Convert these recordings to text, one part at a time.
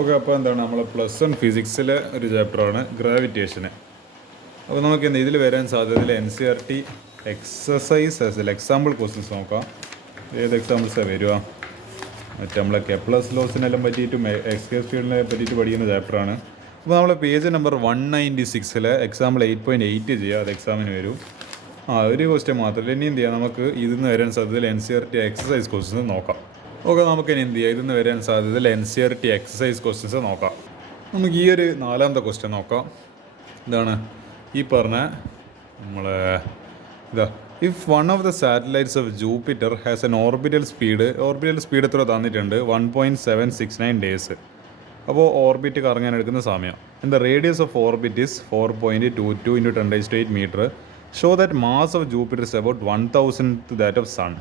Okay, അപ്പോൾ എന്താണ് നമ്മൾ +1 ഫിസിക്സിലെ ഒരു ചാപ്റ്ററാണ് ഗ്രാവിറ്റേഷന്. അപ്പോൾ നമുക്ക് എന്താ ഇതിൽ വരാൻ സാധ്യതയിൽ NCERT എക്സസൈസ് എക്സാമ്പിൾ ക്വസ്റ്റ്യൻസ് നോക്കാം. ഏത് എക്സാമ്പിൾസാണ് വരിക? മറ്റേ നമ്മളെ കെപ്ലസ് ലോസിനെല്ലാം പറ്റിയിട്ടും എക്സ്കേപ്പ് ഫീൽഡിനെ പറ്റിയിട്ട് പഠിക്കുന്ന ചാപ്റ്ററാണ്. അപ്പോൾ നമ്മൾ പേജ് നമ്പർ 196 എക്സാമ്പിൾ 8.8 ചെയ്യുക. അത് എക്സാമിന് വരും. ഒരു ക്വസ്റ്റ്യൻ മാത്രമല്ല. ഇനി എന്ത് ചെയ്യാം, നമുക്ക് ഇതിൽ നിന്ന് വരാൻ സാധ്യതയിൽ NCERT എക്സസൈസ് ക്വസ്റ്റ്യൻസ് നോക്കാം. ഓക്കെ, നമുക്ക് ഇനി എന്ത് ചെയ്യാം, ഇതിന്ന് വരാൻ സാധ്യതയിൽ NCERT എക്സസൈസ് ക്വസ്റ്റ്യൻസ് നോക്കാം. നമുക്ക് ഈ ഒരു 4ാമത്തെ ക്വസ്റ്റ്യൻ നോക്കാം. ഇതാണ് ഈ പറഞ്ഞ നമ്മളെ if one of the satellites of Jupiter has an orbital speed എത്ര തന്നിട്ടുണ്ട്? 1.769 ഡേയ്സ്. അപ്പോൾ ഓർബിറ്റ് കറങ്ങാൻ എടുക്കുന്ന സമയം. The radius of orbit is 4.22 × 10⁸ metre. Show that mass of Jupiter is about 1000th that of sun.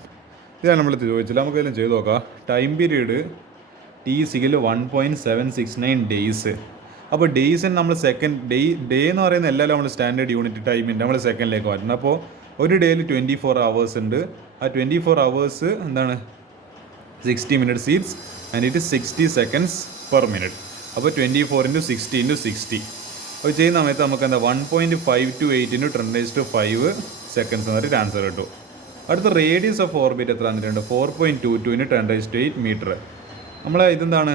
ഇതാണ് നമ്മൾ ചോദിച്ചില്ല. നമുക്കെല്ലാം ചെയ്ത് നോക്കാം. Time period T = 1.769 days. അപ്പോൾ ഡേയ്സിന് നമ്മൾ സെക്കൻഡ് ഡേ എന്ന് പറയുന്ന എല്ലാവരും നമ്മൾ സ്റ്റാൻഡേർഡ് യൂണിറ്റ് ടൈമിൻ്റെ നമ്മൾ സെക്കൻഡിലേക്ക് മാറ്റുന്നത്. അപ്പോൾ ഒരു ഡേയിൽ 24 hours ഉണ്ട്. ആ 24 hours എന്താണ് 60 minutes each and it 60 seconds per minute. അപ്പോൾ 24 × 60 × 60. അപ്പോൾ ചെയ്യുന്ന സമയത്ത് നമുക്ക് എന്താ 1.528 × 10⁵ seconds എന്നൊരു ആൻസർ കിട്ടും. അടുത്ത റേഡിയസ് ഓഫ് ഓർബിറ്റ് എത്ര തന്നിട്ടുണ്ട്? 4.22 × 10⁸ മീറ്റർ. നമ്മളെ ഇതെന്താണ്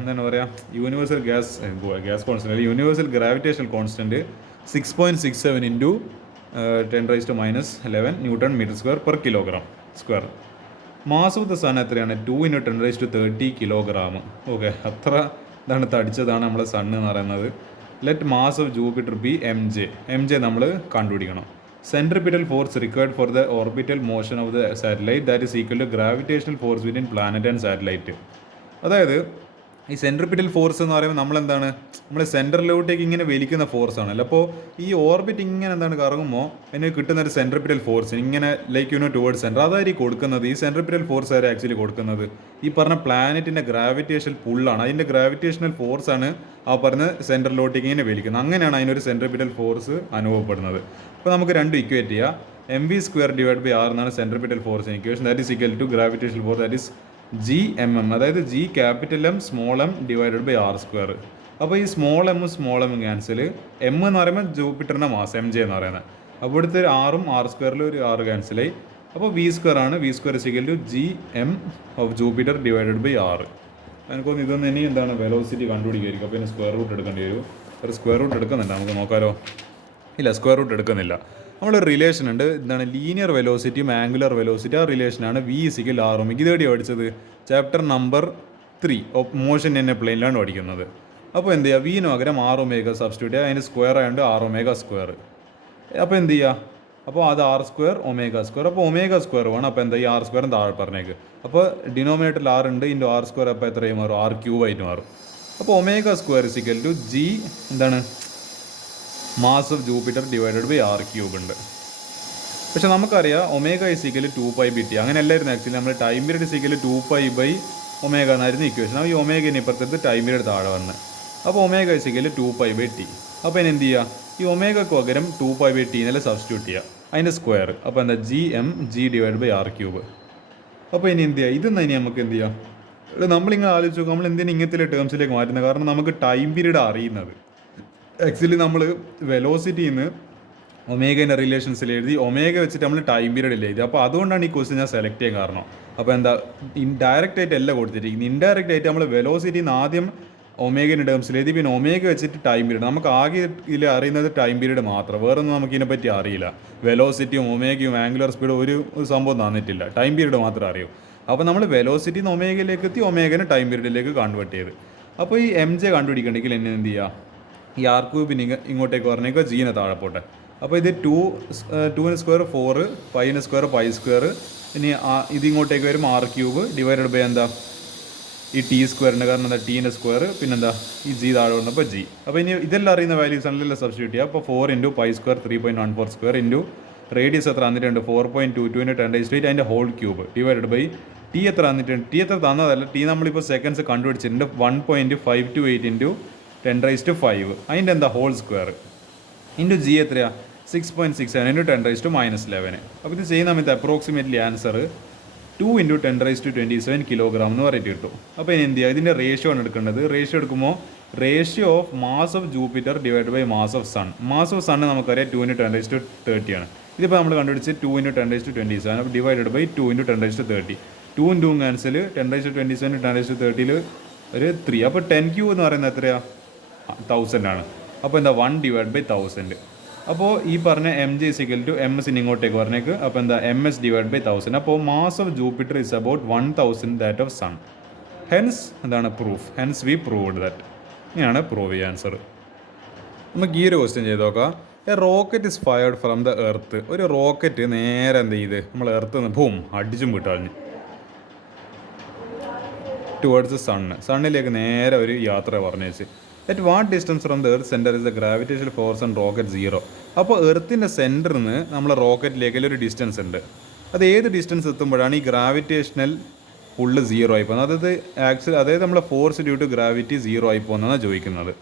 എന്താണ് പറയുക, universal gas constant, universal gravitational constant 6.67 × 10⁻11 newton metre square per kilogram square. Mass of the sun എത്രയാണ്? 2 × 10⁻30 കിലോഗ്രാം. ഓക്കെ, അത്ര ഇതാണ് തടിച്ചതാണ് നമ്മളെ സണ്ണ് എന്ന് പറയുന്നത്. Let mass of Jupiter B M J നമ്മൾ കണ്ടുപിടിക്കണം. Centripetal force required for the orbital motion of the satellite that is equal to gravitational force between planet and satellite. അതായത് ഈ സെൻട്രിപിറ്റൽ ഫോഴ്സ് എന്ന് പറയുമ്പോൾ നമ്മളെന്താണ്, നമ്മൾ സെൻറ്ററിലോട്ടേക്ക് ഇങ്ങനെ വലിക്കുന്ന ഫോഴ്സ് ആണല്ലോ. അപ്പോൾ ഈ ഓർബിറ്റ് ഇങ്ങനെ എന്താണ് കറങ്ങുമ്പോൾ അതിന് കിട്ടുന്ന ഒരു സെൻട്രിപിറ്റൽ ഫോഴ്സ് ഇങ്ങനെ ടുവേർഡ്സ് സെൻറ്റർ അതായിരിക്കും കൊടുക്കുന്നത്. ഈ സെൻട്രിപിറ്റൽ ഫോഴ്സ് ആയിരിക്കും ആക്ച്വലി കൊടുക്കുന്നത് ഈ പറഞ്ഞ പ്ലാനറ്റിൻ്റെ ഗ്രാവിറ്റേഷണൽ പുള്ളാണ്. അതിൻ്റെ ഗ്രാവിറ്റേഷണൽ ഫോഴ്സാണ് ആ പറഞ്ഞ സെൻറ്ററിലോട്ടേക്ക് ഇങ്ങനെ വലിക്കുന്നത്. അങ്ങനെയാണ് അതിനൊരു സെൻട്രിപിറ്റൽ ഫോഴ്സ് അനുഭവപ്പെടുന്നത്. അപ്പോൾ നമുക്ക് രണ്ടും ഇക്വേറ്റ് ചെയ്യാം. mv² / r എന്നാണ് centripetal force equation. That is equal to gravitational force that is Gmm, അതായത് G capital M small m / r². അപ്പോൾ ഈ സ്മോൾ m ക്യാൻസൽ. M എന്ന് പറയുമ്പോൾ ജൂപ്പിറ്ററിൻ്റെ മാസ് MJ എന്ന് പറയുന്നത്. അപ്പോൾ ഇവിടുത്തെ ആറും r² ഒരു r ക്യാൻസലായി. അപ്പോൾ v² ആണ്. v² = Gm of Jupiter / r. എനിക്കൊന്ന് ഇതൊന്നും ഇനി എന്താണ് വെലോസിറ്റി കണ്ടുപിടിക്കുമായിരിക്കും. അപ്പോൾ ഇനി സ്ക്വയർ റൂട്ട് എടുക്കേണ്ടി വരും. ഒരു സ്ക്വയർ റൂട്ട് എടുക്കുന്നുണ്ട്, നമുക്ക് നോക്കാമല്ലോ. ഇല്ല, സ്ക്വയർ റൂട്ട് എടുക്കുന്നില്ല. നമ്മളൊരു റിലേഷൻ ഉണ്ട്. എന്താണ് ലീനിയർ വെലോസിറ്റിയും ആംഗുലർ വെലോസിറ്റി. ആ റിലേഷനാണ് V = r. ഇതേടി പഠിച്ചത് chapter number 3 motion in a പ്ലെയിനിലാണ് പഠിക്കുന്നത്. അപ്പോൾ എന്ത് ചെയ്യുക, വിന് പകരം r⍵ സബ്സ്റ്റിറ്റ്യൂട്ട് ചെയ്യുക. അതിന് സ്ക്വയർ ആയതുകൊണ്ട് r⍵². അപ്പോൾ എന്ത് ചെയ്യുക, അപ്പോൾ അത് r² ω². അപ്പോൾ ω² വേണം. അപ്പോൾ എന്താ ഈ r² താഴെ പറഞ്ഞേക്ക്. അപ്പോൾ ഡിനോമിനേറ്ററിൽ r ഉണ്ട് ഇൻറ്റു r². അപ്പോൾ എത്രയും മാറും? r³ ആയിട്ട് മാറും. അപ്പോൾ ω² = G എന്താണ് മാസ് ഓഫ് ജൂപ്പിറ്റർ / r³ ഉണ്ട്. പക്ഷെ നമുക്കറിയാം ω = 2π/t. അങ്ങനെ അല്ലായിരുന്നു ആക്ച്വലി. നമ്മൾ ടൈം പീരീഡ് = 2π/ω എന്നായിരുന്നു ഇക്വേഷൻ. അപ്പോൾ ഈ ഒമേഗന് ഇപ്പുറത്തേക്ക് ടൈം പീരീഡ് താഴെ വന്ന്. അപ്പോൾ ω = 2π/t. അപ്പോൾ ഇനി എന്ത് ചെയ്യുക, ഈ ഒമേഗക്ക് പകരം 2π/t എന്നല്ല സബ്സ്റ്റിറ്റ്യൂട്ട് ചെയ്യുക. അതിൻ്റെ സ്ക്വയർ. അപ്പോൾ എന്താ G / r³. അപ്പോൾ ഇനി എന്ത് ചെയ്യുക, ഇതെന്നാ ഇനി നമുക്ക് എന്ത് ചെയ്യാം, നമ്മളിങ്ങനെ ആലോചിച്ചു നമ്മൾ എന്തിനാണ് ഇങ്ങനത്തെ ടേംസിലേക്ക് മാറ്റുന്നത്? കാരണം നമുക്ക് ടൈം പീരീഡ് അറിയുന്നത്. ആക്ച്വലി നമ്മൾ വെലോസിറ്റിയിൽ നിന്ന് ഒമേഗേൻ്റെ റിലേഷൻസിൽ എഴുതി ഒമേഗ വെച്ചിട്ട് നമ്മൾ ടൈം പീരീഡിൽ എഴുതി. അപ്പോൾ അതുകൊണ്ടാണ് ഈ ക്വസ്റ്റ്യൻ ഞാൻ സെലക്ട് ചെയ്യാൻ കാരണം. അപ്പോൾ എന്താ ഇൻഡയറക്റ്റ് ആയിട്ട് അല്ല കൊടുത്തിരിക്കുന്നത്. ഇൻഡയറക്റ്റ് ആയിട്ട് നമ്മൾ വെലോസിറ്റിയിൽ നിന്ന് ആദ്യം ഒമേഗേൻ്റെ ടേംസിൽ എഴുതി, പിന്നെ ഒമേഗ വെച്ചിട്ട് ടൈം പീരീഡ്. നമുക്ക് ആകെ ഇതിൽ അറിയുന്നത് ടൈം പീരീഡ് മാത്രം, വേറൊന്നും നമുക്ക് ഇതിനെപ്പറ്റി അറിയില്ല. വെലോസിറ്റിയും ഒമേഗയും ആംഗുലർ സ്പീഡും ഒരു സംഭവം തന്നിട്ടില്ല, ടൈം പീരീഡ് മാത്രം അറിയൂ. അപ്പോൾ നമ്മൾ വെലോസിറ്റിയിൽ നിന്ന് ഒമേഗയിലേക്ക് എത്തി ഒമേഗനെ ടൈം പീരീഡിലേക്ക് കൺവേർട്ട് ചെയ്ത്. അപ്പോൾ ഈ MJ കണ്ടുപിടിക്കണമെങ്കിൽ എന്നെ എന്ത് ചെയ്യുക, ഈ r³ ഇങ്ങോട്ടേക്ക് പറഞ്ഞേക്കുക, ജീനെ താഴെ പോട്ടെ. അപ്പോൾ ഇത് 2 സ്ക്വയർ 4 π സ്ക്വയർ π². ഇനി ഇതിങ്ങോട്ടേക്ക് വരും r³ / എന്താ ഈ T², കാരണം എന്താ ടീൻ്റെ സ്ക്വയർ, പിന്നെന്താ ഈ G താഴെ വന്നപ്പോൾ G. അപ്പോൾ ഇനി ഇതെല്ലാം അറിയുന്ന വാല്യൂസ് ആണെങ്കിലും സബ്സ്റ്റിറ്റ്യൂട്ട് ചെയ്യുക. അപ്പോൾ 4 × π² 3.14² റേഡിയസ് എത്ര തന്നിട്ടുണ്ട്? 4.22 × 10⁸ അതിൻ്റെ ഹോൾ³ T എത്ര തന്നിട്ടുണ്ട്? T എത്ര തന്നതല്ല, T നമ്മളിപ്പോൾ സെക്കൻഡ്സ് കണ്ടുപിടിച്ചിട്ടുണ്ട്. 1.528 × 10⁵. അതിൻ്റെ എന്താ ഹോൾ² ഇൻറ്റു G എത്രയാണ്? 6.67 × 10⁻11. അപ്പോൾ ഇത് ചെയ്യുന്ന സമയത്ത് അപ്രോക്സിമേറ്റ്ലി ആൻസർ 2 ഇൻറ്റു 10⁻27 കിലോഗ്രാം എന്ന് പറഞ്ഞിട്ട് കിട്ടും. അപ്പോൾ ഇനി എന്ത് ചെയ്യുക, ഇതിൻ്റെ റേഷ്യോ ആണ് എടുക്കേണ്ടത്. റേഷ്യോ എടുക്കുമ്പോൾ ratio of mass of Jupiter divide by mass of sun. Mass of sun നമുക്കറിയാം 2 ഇൻറ്റു 10⁻30 ആണ്. ഇതിപ്പോൾ നമ്മൾ കണ്ടുപിടിച്ച് 2 ഇൻറ്റു 10⁻27, അപ്പോൾ divided by 2 into 10⁻30. 2 into cancel, 10⁻27 10⁻30 ഒരു 3. അപ്പോൾ 10Q എന്ന് പറയുന്നത് എത്രയാണ്? 1000 ആണ്. അപ്പോൾ എന്താ 1 ഡിവൈഡ് ബൈ 1000. അപ്പോൾ ഈ പറഞ്ഞ mg = ms ഇങ്ങോട്ടേക്ക് പറഞ്ഞേക്ക്. അപ്പോൾ എന്താ ms ഡിവൈഡ് ബൈ 1000. അപ്പോൾ mass of Jupiter is about 1000 that of sun. Hence എന്താണ് proof, hence we proved that. ഇങ്ങനെയാണ് പ്രൂവ് ചെയ്യുക ആൻസർ. നമുക്ക് ഈ ഒരു ക്വസ്റ്റ്യൻ ചെയ്ത് നോക്കാം. A rocket is fired from the earth. ഒരു റോക്കറ്റ് നേരെ എന്ത് ചെയ്ത് നമ്മൾ എർത്ത് നിന്ന് ഭൂം അടിച്ചും വിട്ടറിഞ്ഞ് ടുവേർഡ്സ് സണ്ണിലേക്ക് നേരെ ഒരു യാത്ര പറഞ്ഞു വെച്ച്. At what distance from the earth centre is the gravitational force and rocket 0. അപ്പോൾ എർത്തിൻ്റെ സെൻറ്ററിൽ നിന്ന് നമ്മൾ റോക്കറ്റിലേക്ക് ഒരു ഡിസ്റ്റൻസ് ഉണ്ട്. അത് ഏത് ഡിസ്റ്റൻസ് എത്തുമ്പോഴാണ് ഈ ഗ്രാവിറ്റേഷണൽ പുള്ള് 0 ആയി പോകുന്നത്? അതായത് നമ്മളെ ഫോഴ്സ് ഡ്യൂ ടു ഗ്രാവിറ്റി 0 ആയി പോകുന്നതാണ് ചോദിക്കുന്നത്.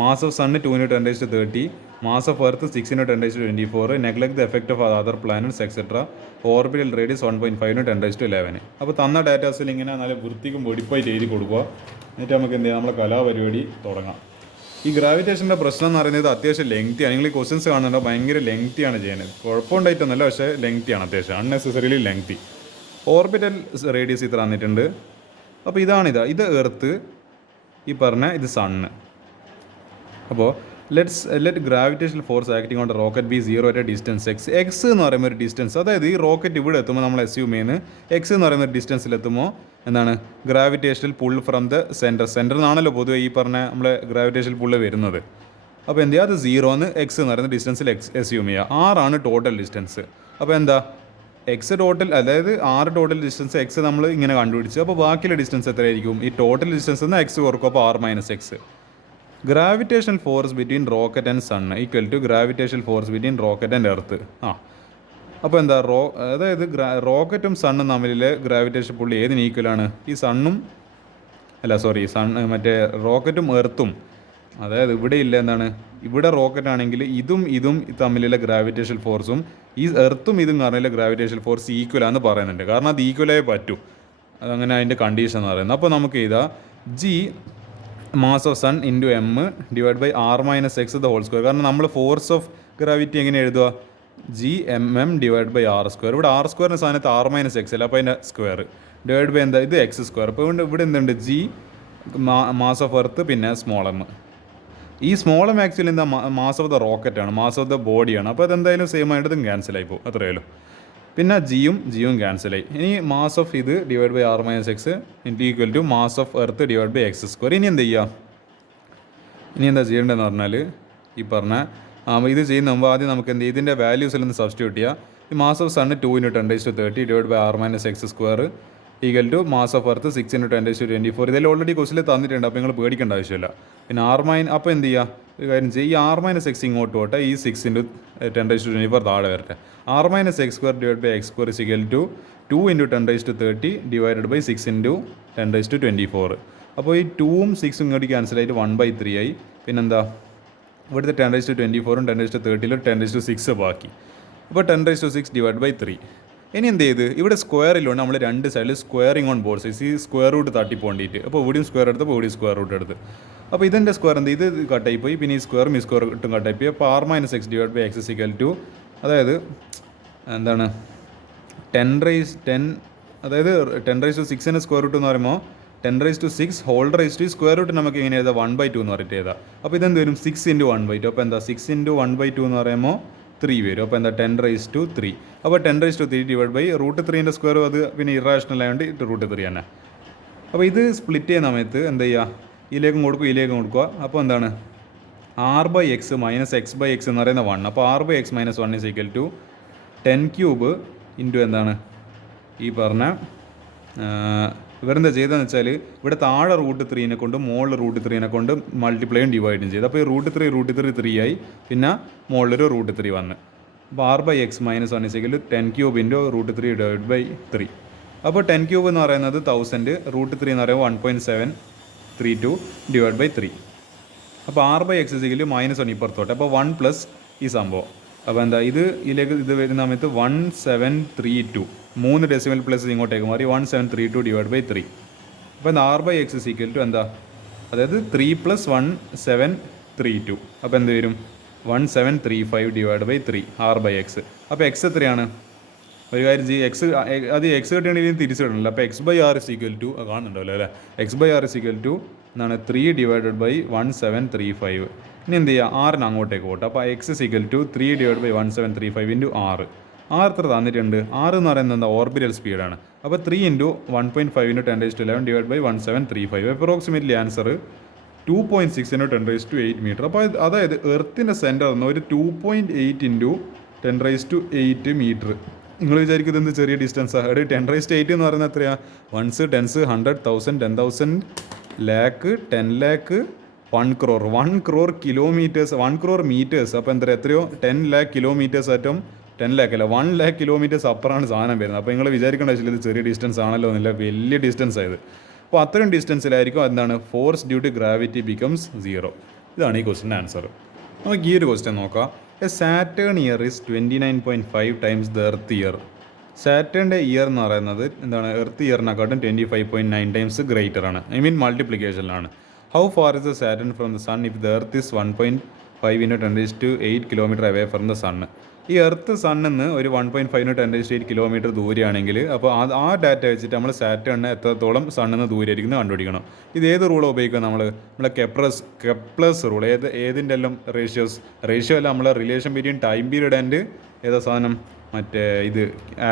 Mass of sun 2 into 10⁻30, mass of earth 6 into 10⁻24, neglect the effect of other planets etcetera, orbital radius 1.5 into 10⁻11. അപ്പോൾ തന്ന ഡാറ്റാസിൽ ഇങ്ങനെ നല്ല വൃത്തിക്കും വെടിപ്പായിട്ട് എഴുതി കൊടുക്കുക. എന്നിട്ട് നമുക്ക് എന്ത് ചെയ്യാം, നമ്മളെ കലാപരിപാടി തുടങ്ങാം. ഈ ഗ്രാവിറ്റേഷൻ്റെ പ്രശ്നം എന്ന് പറയുന്നത് അത്യാവശ്യം ലെങ്തിയാണ്. നിങ്ങൾ ഈ ക്വസ്റ്റ്യൻസ് കാണുന്നുണ്ടോ, ഭയങ്കര ലെങ്തിയാണ് ചെയ്യുന്നത്. കുഴപ്പമുണ്ടായിട്ടൊന്നുമല്ല, പക്ഷേ ലെങ്തിയാണ്, അത്യാവശ്യം അൺനെസസറിലി ലെങ്തി. ഓർബിറ്റൽ റേഡിയസ് ഇത്ര തന്നിട്ടുണ്ട്. അപ്പോൾ ഇത് എർത്ത്, ഈ പറഞ്ഞ ഇത് സണ്ണ്. അപ്പോൾ let gravitational force acting on the rocket B 0 at distance X എന്ന് പറയുമ്പോൾ ഒരു ഡിസ്റ്റൻസ്. അതായത് ഈ റോക്കറ്റ് ഇവിടെ എത്തുമ്പോൾ നമ്മൾ അസ്യൂം ചെയ്യുന്നത് എക്സ് എന്ന് പറയുന്ന ഒരു ഡിസ്റ്റൻസിലെത്തുമ്പോൾ എന്താണ് ഗ്രാവിറ്റേഷണൽ പുൾ ഫ്രം ദ സെൻറ്ററിൽ നിന്നാണല്ലോ പൊതുവെ ഈ പറഞ്ഞ നമ്മളെ ഗ്രാവിറ്റേഷണൽ പുള്ള് വരുന്നത്. അപ്പോൾ എന്ത് ചെയ്യുക, അത് 0 എന്ന് എക്സ് എന്ന് പറയുന്ന ഡിസ്റ്റൻസിൽ അസ്യൂം ചെയ്യുക. 6 ആണ് ടോട്ടൽ ഡിസ്റ്റൻസ്. അപ്പോൾ എന്താ എക്സ് ടോട്ടൽ, അതായത് 6 ടോട്ടൽ ഡിസ്റ്റൻസ് എക്സ് നമ്മൾ ഇങ്ങനെ കണ്ടുപിടിച്ചു. അപ്പോൾ ബാക്കിയുള്ള ഡിസ്റ്റൻസ് എത്രയായിരിക്കും? ഈ ടോട്ടൽ ഡിസ്റ്റൻസ് നിന്ന് എക്സ് കുറക്കും. അപ്പോൾ 6 - x. Gravitational force between rocket and sun equal to gravitational force between rocket and earth. അപ്പോൾ എന്താ അതായത് റോക്കറ്റും സണ്ണും തമ്മിലെ ഗ്രാവിറ്റേഷൻ പുള്ളി ഏതിന് ഈക്വലാണ്? ഈ മറ്റേ റോക്കറ്റും എർത്തും. അതായത് ഇവിടെ ഇല്ല എന്താണ്, ഇവിടെ റോക്കറ്റ് ആണെങ്കിൽ ഇതും തമ്മിലുള്ള ഗ്രാവിറ്റേഷൻ ഫോഴ്സും ഈ എർത്തും ഇതും കാരണമുള്ള ഗ്രാവിറ്റേഷൻ ഫോഴ്സ് ഈക്വലാന്ന് പറയുന്നുണ്ട്. കാരണം അത് ഈക്വലായേ പറ്റൂ, അതങ്ങനെ അതിൻ്റെ കണ്ടീഷൻ എന്ന് പറയുന്നത്. അപ്പോൾ നമുക്ക് ഇതാ G mass of sun into m divide by r - x the whole square. കാരണം നമ്മൾ ഫോഴ്സ് ഓഫ് ഗ്രാവിറ്റി എങ്ങനെ എഴുതുക? GMM divide by r². ഇവിടെ r² സ്ഥാനത്ത് r - x അല്ല, അപ്പോൾ അതിൻ്റെ സ്ക്വയർ ഡിവൈഡ് ബൈ എന്താ, ഇത് x². അപ്പോൾ ഇവിടെ എന്തുണ്ട്, ജി മാസ് ഓഫ് എർത്ത് പിന്നെ സ്മോൾ എം. ഈ സ്മോൾ എം ആക്ച്വലി എന്താ, മാസ് ഓഫ് ദ റോക്കറ്റാണ്, മാസ് ഓഫ് ദ ബോഡിയാണ്. അപ്പോൾ അതെന്തായാലും സെയിം ആയിട്ട് ഇതും ക്യാൻസലായി പോകും, അത്രയല്ലോ. പിന്നെ ജിയും ക്യാൻസലായി. ഇനി മാസ് ഓഫ് ഇത് divide by r - x equal to mass of earth divide by x². ഇനി എന്താ ചെയ്യേണ്ടതെന്ന് പറഞ്ഞാൽ ഈ പറഞ്ഞ ഇത് ചെയ്യുന്ന മുമ്പ് ആദ്യം നമുക്ക് എന്ത് ചെയ്യും, ഇതിൻ്റെ വാല്യൂസിലൊന്ന് സബ്സ്റ്റിറ്റ്യൂട്ട് ചെയ്യുക. ഈ mass of sun 2 into 10⁻30 divide by r - x² equal to mass of earth 6 into 10⁻24. ഇതെല്ലാം ഓൾറെഡി ക്വസ്റ്റിൽ തന്നിട്ടുണ്ട്, അപ്പോൾ നിങ്ങൾ പേടിക്കേണ്ട ആവശ്യമില്ല. പിന്നെ അപ്പോൾ എന്ത് ചെയ്യുക, ഒരു കാര്യം ചെയ്യുക, ഈ r - x ഇങ്ങോട്ട് പോട്ടെ, ഈ 6 ഇൻറ്റു 10⁻24 താഴെ വരട്ടെ. r - x² divide by x² equal to 2 into 10⁻30 divided by 6 into 10⁻24. അപ്പോൾ ഈ 2ഉം 6ഉം ഇങ്ങോട്ട് ക്യാൻസലായിട്ട് 1/3 ആയി. പിന്നെന്താ, ഇവിടുത്തെ 10⁻24ഉം 10⁻30 10⁻6 ബാക്കി. അപ്പോൾ 10⁻6 ഡിവൈഡ് ബൈ 3. ഇനി എന്ത് ചെയ്ത്, ഇവിടെ സ്ക്വയറിലുണ്ട് നമ്മൾ രണ്ട് സൈഡിൽ സ്ക്വയറിങ് ഓൺ ബോർഡ് സൈസ്, ഈ സ്ക്വയർ റൂട്ട് തട്ടിപ്പോണ്ടിട്ട്. അപ്പോൾ ഇവിടെയും സ്ക്വയർ എടുത്തപ്പോൾ ഇവിടെയും സ്ക്വയർ റൂട്ട് എടുത്ത്. അപ്പോൾ ഇതിൻ്റെ സ്ക്വയർ എന്ത്, ഇത് കട്ടായി പോയി. പിന്നെ ഈ സ്ക്വയറും ഈ സ്ക്വയർ ഇട്ടും കട്ടായി പോയി. അപ്പോൾ r - x divide by x equal to, അതായത് എന്താണ് 10⁻10, അതായത് 10⁻6ൻ്റെ സ്ക്വയർ റൂട്ട് എന്ന് പറയുമ്പോൾ 10⁻6 whole raise to square root നമുക്ക് എങ്ങനെ എഴുതാം, 1/2 എന്ന് പറഞ്ഞിട്ട് എഴുതാം. അപ്പോൾ ഇതെന്ത് വരും, 6 ഇൻറ്റു 1/2. അപ്പോൾ എന്താ 6 ഇൻറ്റു 1/2 എന്ന് പറയുമ്പോൾ 3 വരും. അപ്പോൾ എന്താ 10⁻3. അപ്പോൾ 10⁻3 ഡിവൈഡ് ബൈ √3ൻ്റെ സ്ക്വയർ, അത് പിന്നെ ഇറാഷണൽ ആയതുകൊണ്ട് √3 തന്നെ. അപ്പോൾ ഇത് സ്പ്ലിറ്റ് ചെയ്യുന്ന സമയത്ത് എന്താ ചെയ്യുക, ഇതിലേക്കും കൊടുക്കുക. അപ്പോൾ എന്താണ് r/x - x/x എന്ന് പറയുന്ന 1. അപ്പോൾ r/x - 1 is equal to 10³ into എന്താണ് ഈ പറഞ്ഞ ഇവരെന്താ ചെയ്തതെന്ന് വെച്ചാൽ ഇവിടെ താഴെ √3നെ കൊണ്ട് മുകളിൽ √3നെ കൊണ്ട് മൾട്ടിപ്ലൈയും ഡിവൈഡും ചെയ്തു. അപ്പോൾ ഈ √3 3 ആയി, പിന്നെ മുകളിലൊരു √3 വന്ന്. അപ്പോൾ r/x - 1 is equal to 10³ into √3 divide by 3. അപ്പോൾ 10³ എന്ന് പറയുന്നത് 1000, √3 എന്ന് പറയുമ്പോൾ 1.732 ഡിവൈഡ് ബൈ 3. അപ്പോൾ r/x ഈസ് ഈക്വൽ ടു -1 ഇപ്പുറത്തോട്ട്. അപ്പോൾ 1 പ്ലസ് ഈ സംഭവം. അപ്പോൾ എന്താ, ഇത് വരുന്ന സമയത്ത് 1732 3 ഡെസിമൽ പ്ലസ് ഇങ്ങോട്ടേക്ക് മാറി 1732 ഡിവൈഡ് ബൈ 3. അപ്പോൾ എന്താ R by x is equal to എന്താ, അതായത് 3 + 1732. അപ്പോൾ എന്ത് വരും 1735 divide by 3 R by x. അപ്പോൾ എക്സ് എത്രയാണ്, ഒരു കാര്യം ചെയ്യും, എക്സ് അത് എക്സ് കിട്ടുകയാണെങ്കിൽ തിരിച്ചു കിട്ടണമല്ലോ. അപ്പോൾ x by R is equal to കാണുന്നുണ്ടല്ലോ അല്ലേ, x by R is equal to എന്താണ് 3 ഡിവൈഡഡ് ബൈ 1735. ഇനി എന്ത് ചെയ്യുക, ആറിന് അങ്ങോട്ടേക്ക് പോട്ടെ. അപ്പോൾ x is equal to 3 divide by 1735 into ആറ്. എത്ര തന്നിട്ടുണ്ട്, 6 എന്ന് പറയുന്നത് എന്താ ഓർബിറ്റൽ സ്പീഡാണ്. അപ്പോൾ 3 × 1.5 × 10⁻11 divide by 1735. Approximately answer 2.6 × 10⁸8 metre. അപ്പോൾ അതായത് എർത്തിൻ്റെ സെൻറ്റർ എന്ന് ഒരു 2.8 × 10⁸8 മീറ്റർ. നിങ്ങൾ വിചാരിക്കുന്നത് എന്ത് ചെറിയ ഡിസ്റ്റൻസാണ്, അവിടെ 10⁸8 എന്ന് പറയുന്നത് എത്രയാണ്, 1s 10s 100 1000 10,000 lakh 10 lakh 1 crore 1 crore kilometres 1 crore metres. അപ്പോൾ എന്താ എത്രയോ 10 lakh കിലോമീറ്റേഴ്സ് ആയിട്ടും 10 lakh അല്ല 1 lakh കിലോമീറ്റേഴ്സ് അപ്പുറമാണ് സാധനം വരുന്നത്. അപ്പോൾ നിങ്ങൾ വിചാരിക്കേണ്ട ആവശ്യമില്ല ഇത് ചെറിയ ഡിസ്റ്റൻസ് ആണല്ലോ എന്നില്ല, വലിയ ഡിസ്റ്റൻസ് ആയത്. അപ്പോൾ അത്രയും ഡിസ്റ്റൻസിലായിരിക്കും എന്താണ് force due to gravity becomes 0. ഇതാണ് ഈ ക്വസ്റ്റിൻ്റെ ആൻസർ. നമുക്ക് ഈ ഒരു ക്വസ്റ്റ്യൻ നോക്കാം. A Saturn year is 29.5 times the earth year. സാറ്റേണിൻ്റെ ഇയർ എന്ന് പറയുന്നത് എന്താണ് എർത്ത് ഇയറിനെക്കാട്ടും 25.9 ടൈംസ് ഗ്രേറ്റർ ആണ്, ഐ മീൻ മൾട്ടിപ്ലിക്കേഷനിലാണ്. How far is the Saturn from the sun if the earth is 1.5 × 10⁸8 kilometre away from the sun. ഈ earth സണ്ണിൽ നിന്ന് ഒരു 1.5 × 10⁸8 കിലോമീറ്റർ ദൂരെയാണെങ്കിൽ അപ്പോൾ ആ ഡാറ്റ വെച്ചിട്ട് നമ്മൾ സാറ്റേണിന് എത്രത്തോളം സണ്ണിൽ നിന്ന് ദൂരെ ഇരിക്കുന്നത് കണ്ടുപിടിക്കണം. ഇത് ഏത് റൂൾ ഉപയോഗിക്കുക, നമ്മളെ കെപ്ലേഴ്സ് റൂൾ. ഏതിൻ്റെ എല്ലാം റേഷ്യോ അല്ല, നമ്മളെ relation between time period and ഏതാ സാധനം, മറ്റേ ഇത്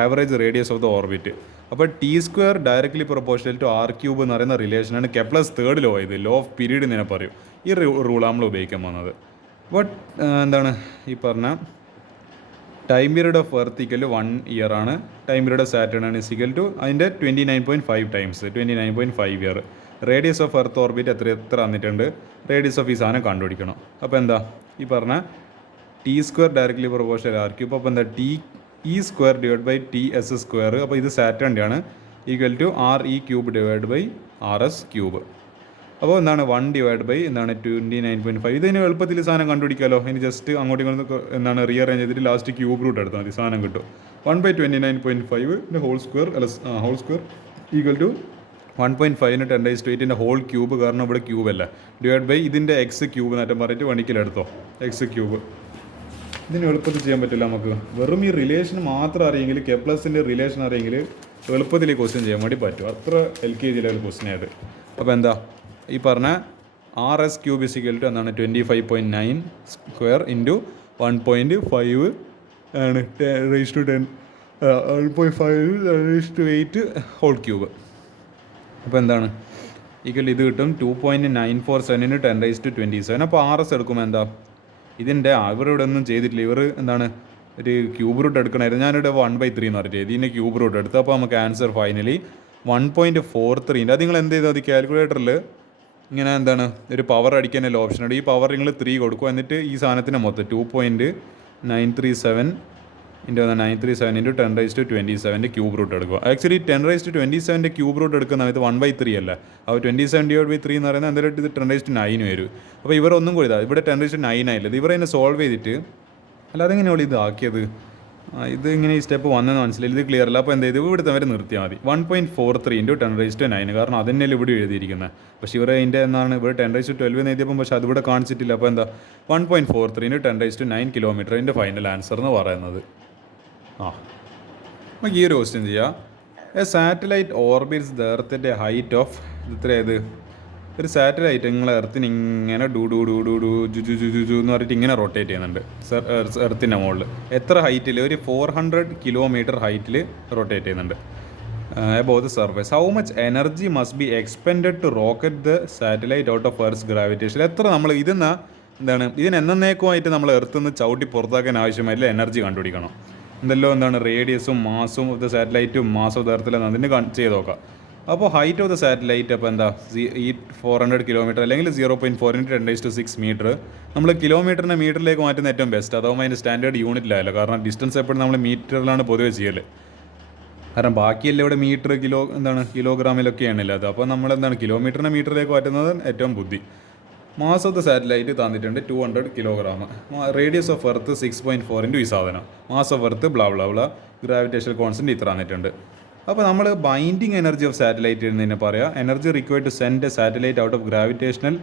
average radius of the orbit. അപ്പോൾ T² directly proportional to R³ എന്ന് പറയുന്ന റിലേഷനാണ് കെപ്ലേഴ്സ് തേർഡ് ലോ. ഇത് ലോ ഓഫ് പീരീഡ് എന്ന് തന്നെ പറയും. ഈ റൂളാണ് നമ്മൾ ഉപയോഗിക്കാൻ പോകുന്നത്. ബട്ട് എന്താണ് ഈ പറഞ്ഞ time period of earth equal 1 year ആണ്, ടൈം പീരീഡ് ഓഫ് സാറ്റേൺ ആണ് ഈക്വൽ ടു അതിൻ്റെ 29.5 times 29.5 year. Radius of earth orbit എത്ര വന്നിട്ടുണ്ട്, റേഡിയസ് ഓഫ് ഈ സാധനം കണ്ടുപിടിക്കണം. അപ്പോൾ എന്താ ഈ പറഞ്ഞ T² ഡയറക്ട്ലി പ്രൊപ്പോർഷണൽ R³. അപ്പോൾ എന്താ E² ഡിവൈഡ് ബൈ TS². അപ്പോൾ ഇത് സാറ്റേണിൻ്റെ ആണ് equal to RE³ divide by RS³. അപ്പോൾ എന്താണ് 1 ഡിവൈഡ് ബൈ എന്താണ് 29.5. ഇതിന് എളുപ്പത്തിൽ സാധനം കണ്ടുപിടിക്കാമല്ലോ. ഇനി ജസ്റ്റ് അങ്ങോട്ടും ഇങ്ങോട്ടും എന്താണ് റീഅറേഞ്ച് ചെയ്തിട്ട് ലാസ്റ്റ് ക്യൂബ് റൂട്ട് എടുത്താൽ മതി, സാധനം കിട്ടും. 1/29.5 whole square equal to 1.5 × 10⁸8 whole cube, കാരണം ഇവിടെ ക്യൂബ് അല്ല, ഡിവൈഡ് ബൈ ഇതിൻ്റെ X³ നേട്ടം പറഞ്ഞിട്ട് വണിക്കലെടുത്തോ X³. ഇതിന് എളുപ്പത്തിൽ ചെയ്യാൻ പറ്റില്ല നമുക്ക്. വെറും ഈ റിലേഷൻ മാത്രം അറിയെങ്കിൽ, കെപ്ലേഴ്സിൻ്റെ റിലേഷൻ അറിയെങ്കിൽ എളുപ്പത്തിൽ ഈ ക്വസ്റ്റ്യൻ ചെയ്യാൻ വേണ്ടി പറ്റും. അത്ര LKG ലെവൽ ക്വസ്റ്റ്യൻ ആയത്. അപ്പോൾ എന്താ ഈ പറഞ്ഞ RS³ ഇസിക്കൽ ടു എന്താണ് 25.9 സ്ക്വയർ ഇൻറ്റു 1.5 ആണ് 10⁻10 1.5 ഹോൾ ക്യൂബ്. അപ്പോൾ എന്താണ് ഈക്വൽ ഇത് കിട്ടും 2.947 × 10⁻27. അപ്പോൾ RS എടുക്കുമ്പോൾ എന്താ ഇതിൻ്റെ ഇവരിവിടെ ഒന്നും ചെയ്തിട്ടില്ല. ഇവർ എന്താണ് ഒരു ക്യൂബ് റൂട്ട് എടുക്കണമായിരുന്നു. ഞാനിവിടെ 1/3 എന്ന് പറഞ്ഞിട്ട് ഇതിൻ്റെ ക്യൂബ് റൂട്ട് എടുത്തു. അപ്പോൾ നമുക്ക് ആൻസർ ഫൈനലി 1.43. അത് നിങ്ങൾ എന്ത് ചെയ്താൽ മതി, കാൽക്കുലേറ്ററിൽ ഇങ്ങനെ എന്താണ് ഒരു പവർ അടിക്കാനല്ല ഓപ്ഷൻ ഉണ്ട്. ഈ പവർ നിങ്ങൾ 3 കൊടുക്കുക, എന്നിട്ട് ഈ സാധനത്തിൻ്റെ മൊത്തം 2.937 × 10⁻27 ക്യൂബ് റൂട്ട് എടുക്കുക. ആക്ച്വലി 10⁻27 ക്യൂബ് റൂട്ട് എടുക്കുന്ന സമയത്ത് 1/3 അല്ല, അപ്പോൾ 27/3 എന്ന് പറയുന്നത് എന്തായാലും ഇത് 10⁻9 വരും. അപ്പോൾ ഇവർ ഒന്നും കൂടി ഇതാ ഇവിടെ 10⁻9 ആയില്ല, ഇവർ അതിനെ സോൾവ് ചെയ്തിട്ട് അല്ല അതെങ്ങനെയാണ് ഇത് ആക്കിയത്, ഇത് ഇങ്ങനെ ഈ സ്റ്റെപ്പ് വന്നെന്ന് മനസ്സിലായി, ഇത് ക്ലിയർ അല്ല. അപ്പോൾ എന്ത് ചെയ്തു, ഇവിടുത്തെ വരെ നിർത്തിയാൽ മതി. 1.43 × 10⁻9, കാരണം അതന്നെയല്ലേ ഇവിടെ എഴുതിയിരിക്കുന്നത്. പക്ഷേ ഇവർ അതിൻ്റെ എന്നാണ് ഇവിടെ 10⁻12 എന്ന് എഴുതിയപ്പം, പക്ഷേ അതിവിടെ കാണിച്ചിട്ടില്ല. അപ്പോൾ എന്താ 1.43 × 10⁻9 കിലോമീറ്റർ എൻ്റെ ഫൈനൽ ആൻസർ എന്ന് പറയുന്നത്. നമുക്ക് ഈ ഒരു ക്വസ്റ്റ്യൻ ചെയ്യാം. എ സാറ്റലൈറ്റ് ഓർബിറ്റ്സ് ദ എർത്തിൻ്റെ ഹൈറ്റ് ഓഫ് ഇത്രയത് ഒരു സാറ്റലൈറ്റ് നിങ്ങളെ എർത്തിന് ഇങ്ങനെ ഡു ഡു ഡു ഡു ഡു ജു ജു ജു ജു ജു എന്ന് പറഞ്ഞിട്ട് ഇങ്ങനെ റൊട്ടേറ്റ് ചെയ്യുന്നുണ്ട് എർത്തിൻ്റെ മുകളിൽ. എത്ര ഹൈറ്റിൽ, ഒരു 400 കിലോമീറ്റർ ഹൈറ്റിൽ റൊട്ടേറ്റ് ചെയ്യുന്നുണ്ട് above the surface. How much energy must be expended to rocket the satellite out of Earth's gravitation? എത്ര നമ്മൾ എന്താണ് എന്നേക്കുമായിട്ട് നമ്മൾ എർത്ത് നിന്ന് ചവിട്ടി പുറത്താക്കാൻ ആവശ്യമായിട്ടുള്ള എനർജി കണ്ടുപിടിക്കണം. എന്താണ് റേഡിയസും മാസും ഓഫ് ദ സാറ്റലൈറ്റും മാസ് ഓഫ് ദ എർത്തിലും അതിന് ചെയ്ത് നോക്കാം. അപ്പോൾ ഹൈറ്റ് ഓഫ് ദ സാറ്റലൈറ്റ് അപ്പോൾ എന്താ ഈ 400 കിലോമീറ്റർ അല്ലെങ്കിൽ 0.4 × 10⁻6 മീറ്റർ. നമ്മൾ കിലോമീറ്ററിനെ മീറ്ററിലേക്ക് മാറ്റുന്ന ഏറ്റവും ബെസ്റ്റ്, അതാവുമ്പോൾ അതിൻ്റെ സ്റ്റാൻഡേർഡ് യൂണിറ്റിലായല്ലോ. കാരണം ഡിസ്റ്റൻസ് എപ്പോഴും നമ്മൾ മീറ്ററിലാണ് പൊതുവെ ചെയ്യൽ. കാരണം ബാക്കിയെല്ലാം ഇവിടെ മീറ്റർ കിലോഗ്രാമിലൊക്കെയാണല്ലോ അത്. അപ്പോൾ നമ്മൾ കിലോമീറ്ററിനെ മീറ്ററിലേക്ക് മാറ്റുന്നത് ഏറ്റവും ബുദ്ധി. മാസ് ഓഫ് ദ സാറ്റലൈറ്റ് തന്നിട്ടുണ്ട് 200 kilogram. Radius of earth 6.4 into ഈ സാധനം. Mass of earth blah blah blah. Gravitational constant ഇത്ര തന്നിട്ടുണ്ട്. അപ്പോൾ നമ്മൾ ബൈൻഡിങ് എനർജി ഓഫ് സാറ്റലൈറ്റ് എന്നതിനെ പറയാം. Energy required to send a satellite out of gravitational